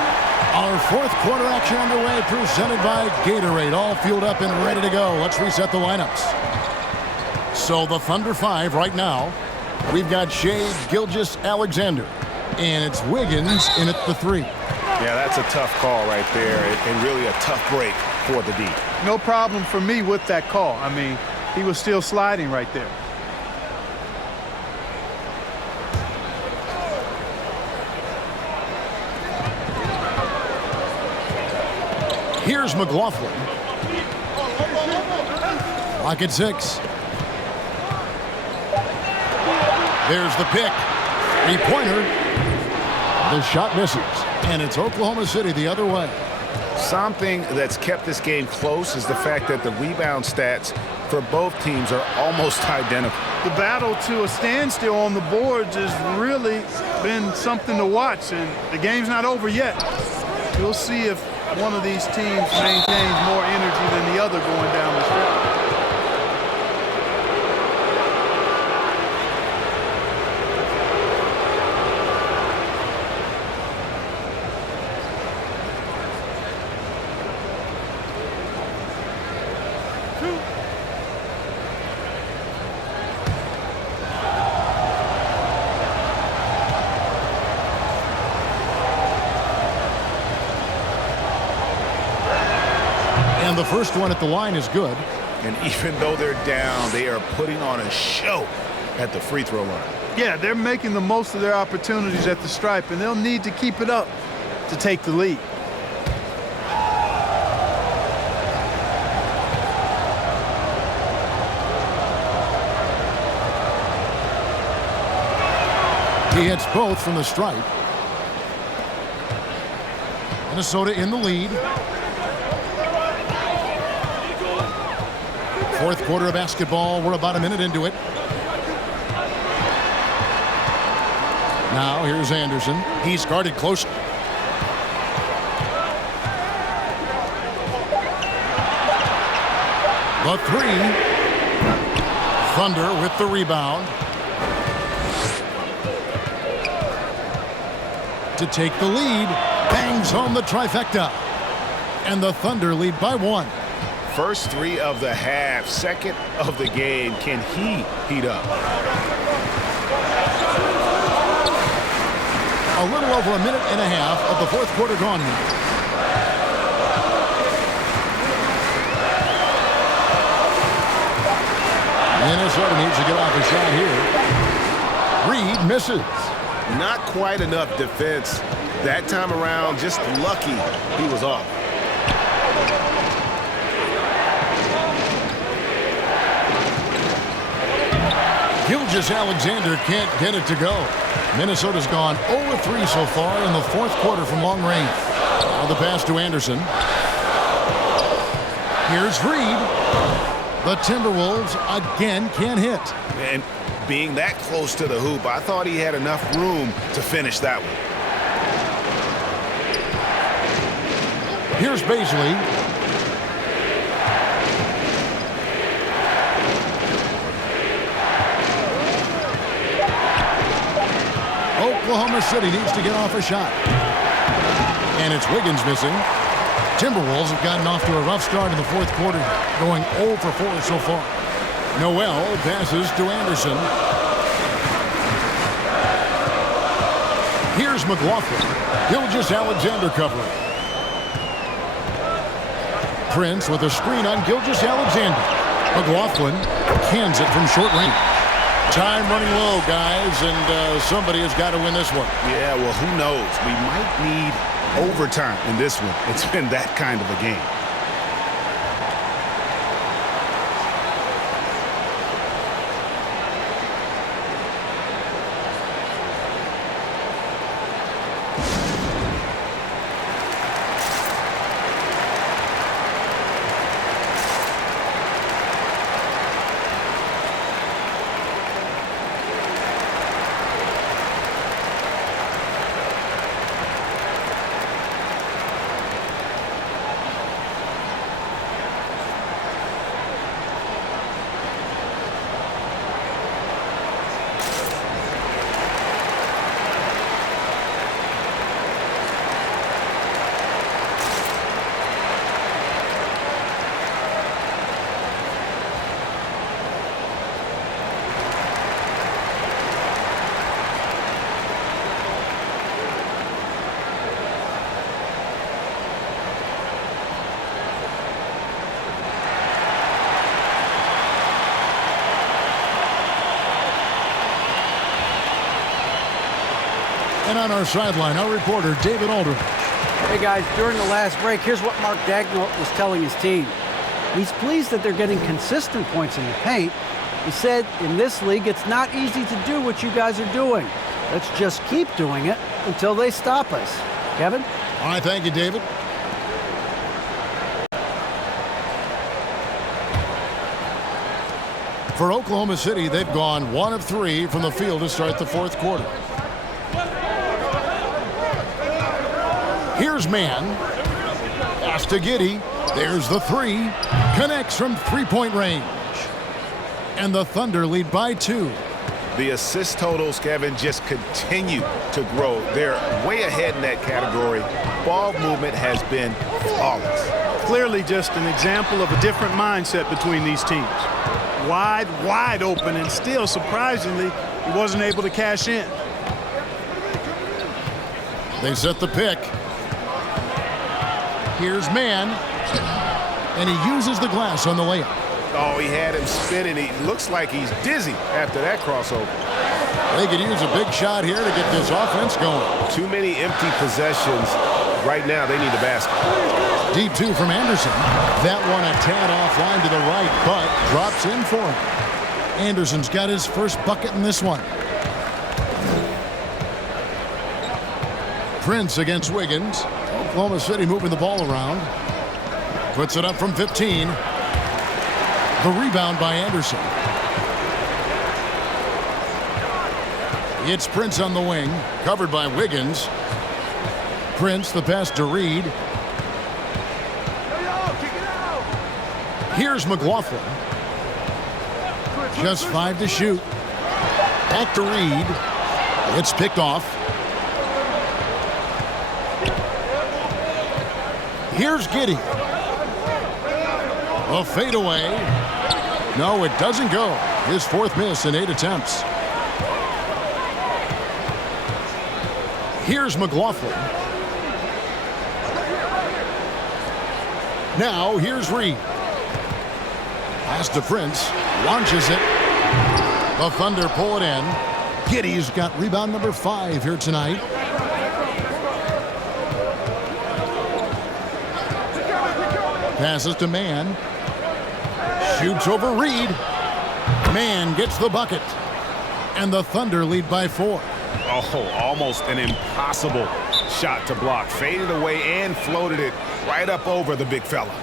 Our fourth quarter action underway, presented by Gatorade, all fueled up and ready to go. Let's reset the lineups. So the Thunder 5 right now. We've got Shea Gilgeous-Alexander, and it's Wiggins in at the 3. Yeah, that's a tough call right there, and really a tough break for the D. No problem for me with that call. I mean, he was still sliding right there. Here's McLaughlin. Clock at 6. There's the pick. Three-pointer. The shot misses. And it's Oklahoma City the other way. Something that's kept this game close is the fact that the rebound stats for both teams are almost identical. The battle to a standstill on the boards has really been something to watch, and the game's not over yet. We'll see if one of these teams maintains more energy than the other going down the stretch. And the first one at the line is good. And even though they're down, they are putting on a show at the free throw line. Yeah, they're making the most of their opportunities at the stripe, and they'll need to keep it up to take the lead. He hits both from the stripe. Minnesota in the lead. Fourth quarter of basketball. We're about a minute into it. Now here's Anderson. He's guarded close. The 3. Thunder with the rebound. To take the lead. Bangs home the trifecta. And the Thunder lead by 1. First three of the half, second of the game. Can he heat up? A little over a minute and a half of the fourth quarter gone now. Minnesota needs to get off a shot here. Reed misses. Not quite enough defense that time around. Just lucky he was off. Gilgeous-Alexander can't get it to go. Minnesota's gone 0-3 so far in the fourth quarter from long range. Now the pass to Anderson. Here's Reed. The Timberwolves again can't hit. And being that close to the hoop, I thought he had enough room to finish that one. Here's Baisley. Oklahoma City needs to get off a shot. And it's Wiggins missing. Timberwolves have gotten off to a rough start in the fourth quarter, going 0 for 4 so far. Noel passes to Anderson. Here's McLaughlin. Gilgeous-Alexander covering. Prince with a screen on Gilgeous-Alexander. McLaughlin cans it from short range. Time running low, guys, and somebody has got to win this one. Yeah, well, who knows? We might need overtime in this one. It's been that kind of a game. And on our sideline, our reporter, David Aldridge. Hey, guys, during the last break, here's what Mark Daigneault was telling his team. He's pleased that they're getting consistent points in the paint. He said, in this league, it's not easy to do what you guys are doing. Let's just keep doing it until they stop us. Kevin? All right, thank you, David. For Oklahoma City, they've gone 1 of 3 from the field to start the fourth quarter. Here's Mann. Pass to Giddey. There's the 3. Connects from three-point range. And the Thunder lead by 2. The assist totals, Kevin, just continue to grow. They're way ahead in that category. Ball movement has been flawless. Clearly just an example of a different mindset between these teams. Wide open, and still, surprisingly, he wasn't able to cash in. They set the pick. Here's Mann. And he uses the glass on the layup. Oh, he had him spinning. He looks like he's dizzy after that crossover. They could use a big shot here to get this offense going. Too many empty possessions. Right now, they need a basket. Deep 2 from Anderson. That one a tad offline to the right, but drops in for him. Anderson's got his first bucket in this one. Prince against Wiggins. Oklahoma City moving the ball around. Puts it up from 15. The rebound by Anderson. It's Prince on the wing, covered by Wiggins. Prince, the pass to Reed. Here's McLaughlin. Just 5 to shoot. Back to Reed. It's picked off. Here's Giddey. A fadeaway. No, it doesn't go. His fourth miss in 8 attempts. Here's McLaughlin. Now here's Reed. Pass to Prince. Launches it. The Thunder pull it in. Giddey's got rebound number 5 here tonight. Passes to Mann. Shoots over Reed. Mann gets the bucket. And the Thunder lead by 4. Oh, almost an impossible shot to block. Faded away and floated it right up over the big fella.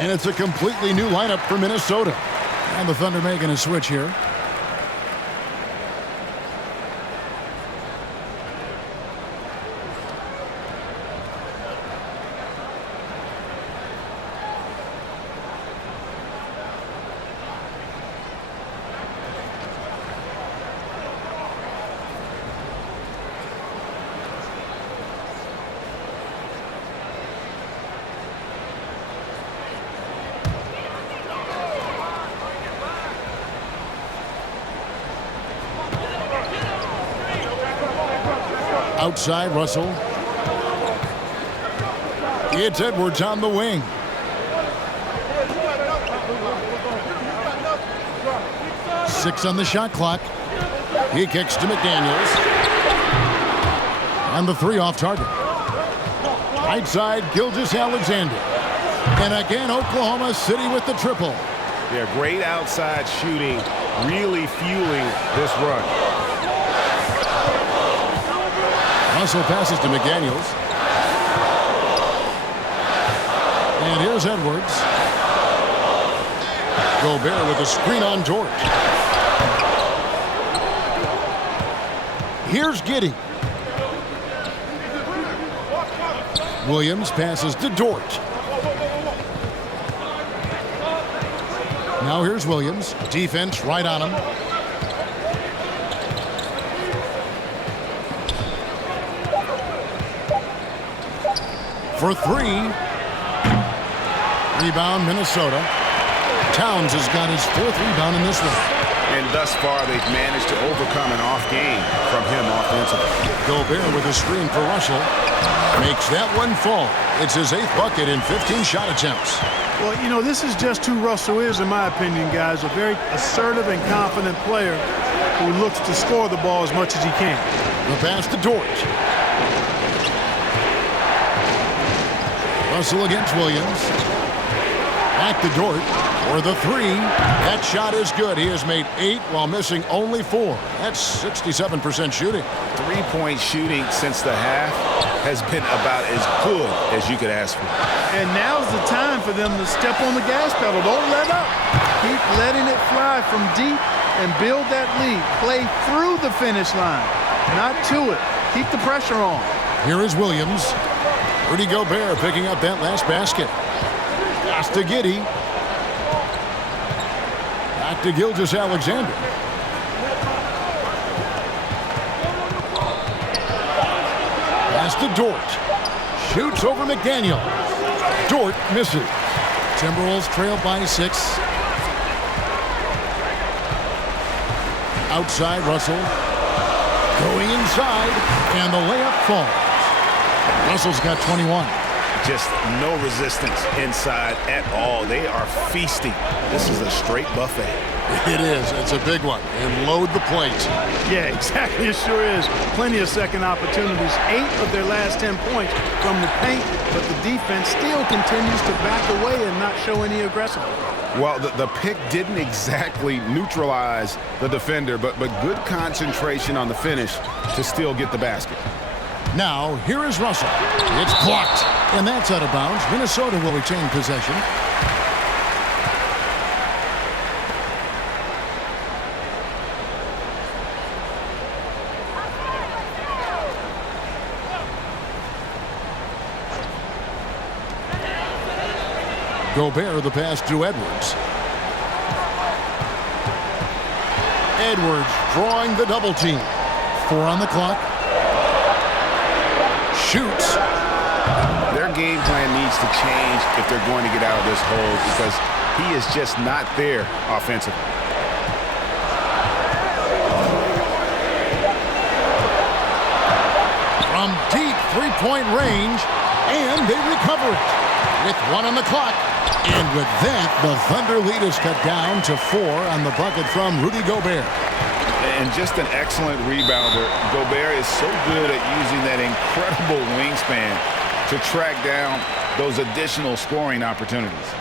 And it's a completely new lineup for Minnesota. And the Thunder making a switch here. Outside, Russell. It's Edwards on the wing. Six on the shot clock. He kicks to McDaniels. And the 3 off target. Right side, Gilgeous-Alexander. And again, Oklahoma City with the triple. Yeah, great outside shooting, really fueling this run. Russell passes to McDaniels. And here's Edwards. Gobert with a screen on Dort. Here's Giddey. Williams passes to Dort. Now here's Williams. Defense right on him. For 3. Rebound, Minnesota. Towns has got his 4th rebound in this one. And thus far, they've managed to overcome an off game from him offensively. Gobert with a screen for Russell. Makes that one fall. It's his 8th bucket in 15 shot attempts. Well, you know, this is just who Russell is, in my opinion, guys. A very assertive and confident player who looks to score the ball as much as he can. The pass to Dort. Russell against Williams. Back to Dort for the 3. That shot is good. He has made 8 while missing only 4. That's 67% shooting. 3-point shooting since the half has been about as good as you could ask for. And now's the time for them to step on the gas pedal. Don't let up. Keep letting it fly from deep and build that lead. Play through the finish line, not to it. Keep the pressure on. Here is Williams. Rudy Gobert picking up that last basket. Pass to Giddey. Back to Gilgeous-Alexander. Pass to Dort. Shoots over McDaniel. Dort misses. Timberwolves trail by 6. Outside, Russell. Going inside, and the layup falls. Russell's got 21. Just no resistance inside at all. They are feasting. This is a straight buffet. It is. It's a big one. And load the plate. Yeah, exactly. It sure is. Plenty of second opportunities. 8 of their last 10 points from the paint, but the defense still continues to back away and not show any aggressiveness. Well, the pick didn't exactly neutralize the defender, but good concentration on the finish to still get the basket. Now, here is Russell. It's blocked. And that's out of bounds. Minnesota will retain possession. Gobert the pass to Edwards. Edwards drawing the double team. 4 on the clock. Shoots. Their game plan needs to change if they're going to get out of this hole because he is just not there offensively. From deep three-point range, and they recover it with 1 on the clock. And with that, the Thunder lead is cut down to 4 on the bucket from Rudy Gobert. And just an excellent rebounder. Gobert is so good at using that incredible wingspan to track down those additional scoring opportunities.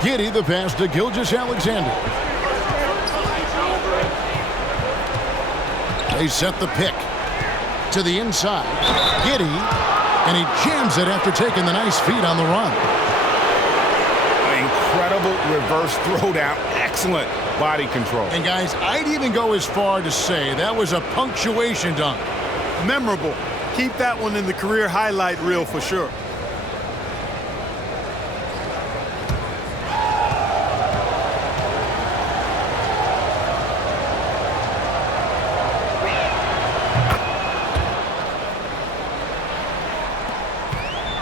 Giddey the pass to Gilgeous-Alexander. They set the pick to the inside. Giddey, and he jams it after taking the nice feed on the run. Incredible reverse throwdown. Excellent body control. And guys, I'd even go as far to say that was a punctuation dunk. Memorable. Keep that one in the career highlight reel for sure.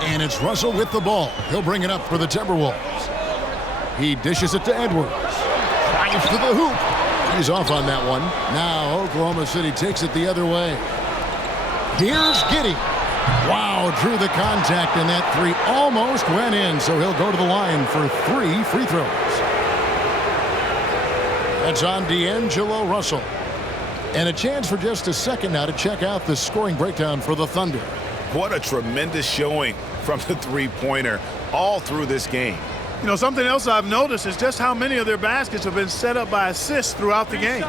And it's Russell with the ball. He'll bring it up for the Timberwolves. He dishes it to Edwards. Drives to the hoop. He's off on that one. Now Oklahoma City takes it the other way. Here's Giddey. Wow, drew the contact, and that 3 almost went in, so he'll go to the line for 3 free throws. That's on D'Angelo Russell. And a chance for just a second now to check out the scoring breakdown for the Thunder. What a tremendous showing from the three-pointer all through this game. You know, something else I've noticed is just how many of their baskets have been set up by assists throughout the game.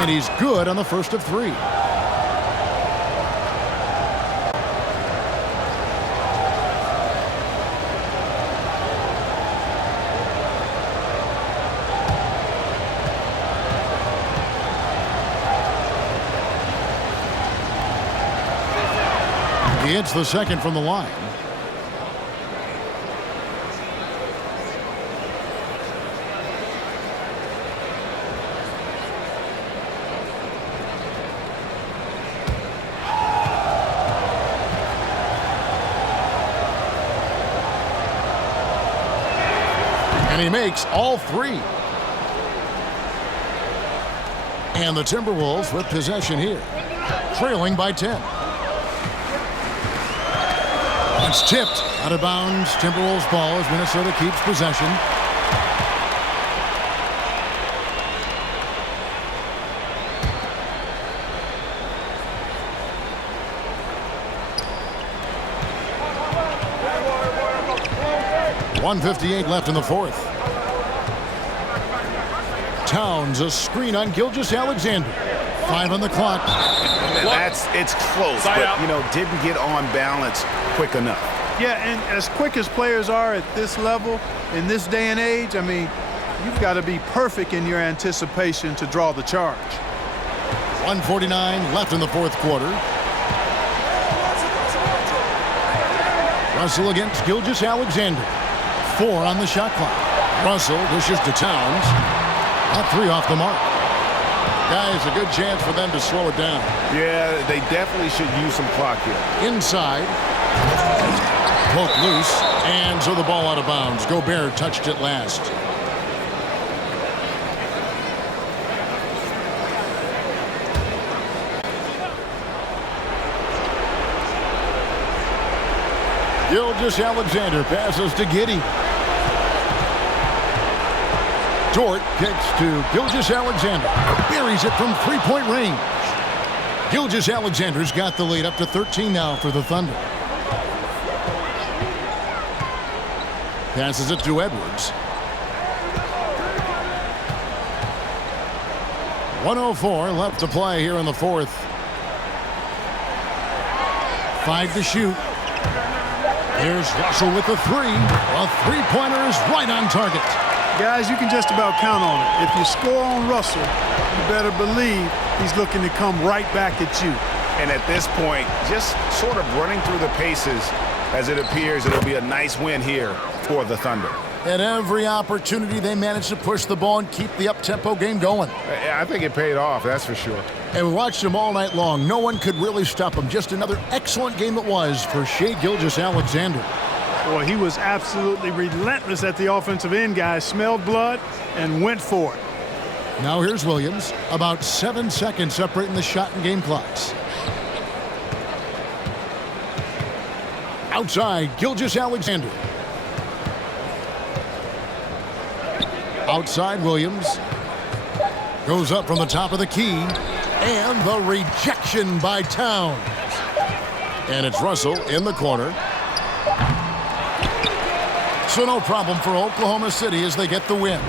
And he's good on the first of 3. He hits the second from the line. And he makes all 3. And the Timberwolves with possession here, trailing by 10. It's tipped out of bounds. Timberwolves ball as Minnesota keeps possession. .158 left in the fourth. Towns a screen on Gilgeous-Alexander. 5 on the clock. It's close, but, you know, didn't get on balance quick enough. Yeah, and as quick as players are at this level, in this day and age, I mean, you've got to be perfect in your anticipation to draw the charge. 1:49 left in the fourth quarter. Russell against Gilgeous-Alexander. 4 on the shot clock. Russell dishes to Towns. Not 3 off the mark. Guys, a good chance for them to slow it down. Yeah, they definitely should use some clock here. Inside. Poke loose. And so the ball out of bounds. Gobert touched it last. Gilgeous-Alexander passes to Giddey. Dort kicks to Gilgeous-Alexander. Buries it from three-point range. Gilgeous-Alexander's got the lead up to 13 now for the Thunder. Passes it to Edwards. 1:04 left to play here in the fourth. 5 to shoot. Here's Russell with the 3. A three-pointer is right on target. Guys, you can just about count on it. If you score on Russell, you better believe he's looking to come right back at you. And at this point, just sort of running through the paces as it appears it'll be a nice win here for the Thunder. At every opportunity, they managed to push the ball and keep the up-tempo game going. I think it paid off, that's for sure. And we watched them all night long. No one could really stop them. Just another excellent game it was for Shai Gilgeous-Alexander. Boy, he was absolutely relentless at the offensive end, guys. Smelled blood and went for it. Now here's Williams. About 7 seconds separating the shot and game clocks. Outside, Gilgeous-Alexander. Outside, Williams. Goes up from the top of the key. And the rejection by Towns. And it's Russell in the corner. So no problem for Oklahoma City as they get the win.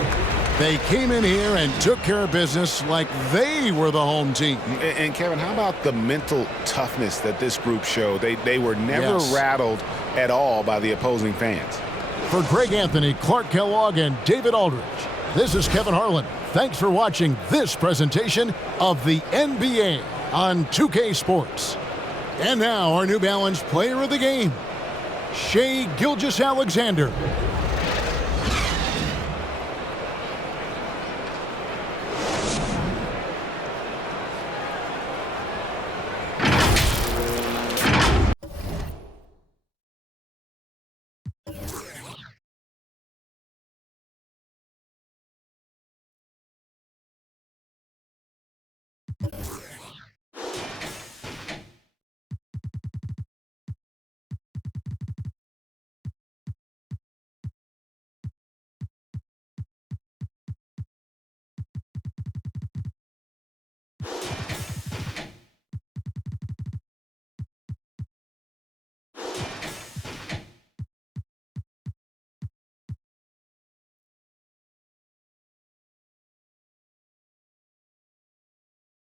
They came in here and took care of business like they were the home team. And Kevin, how about the mental toughness that this group showed? They were never rattled at all by the opposing fans. For Greg Anthony, Clark Kellogg, and David Aldridge, this is Kevin Harlan. Thanks for watching this presentation of the NBA on 2K Sports. And now our New Balance player of the game, Shai Gilgeous-Alexander.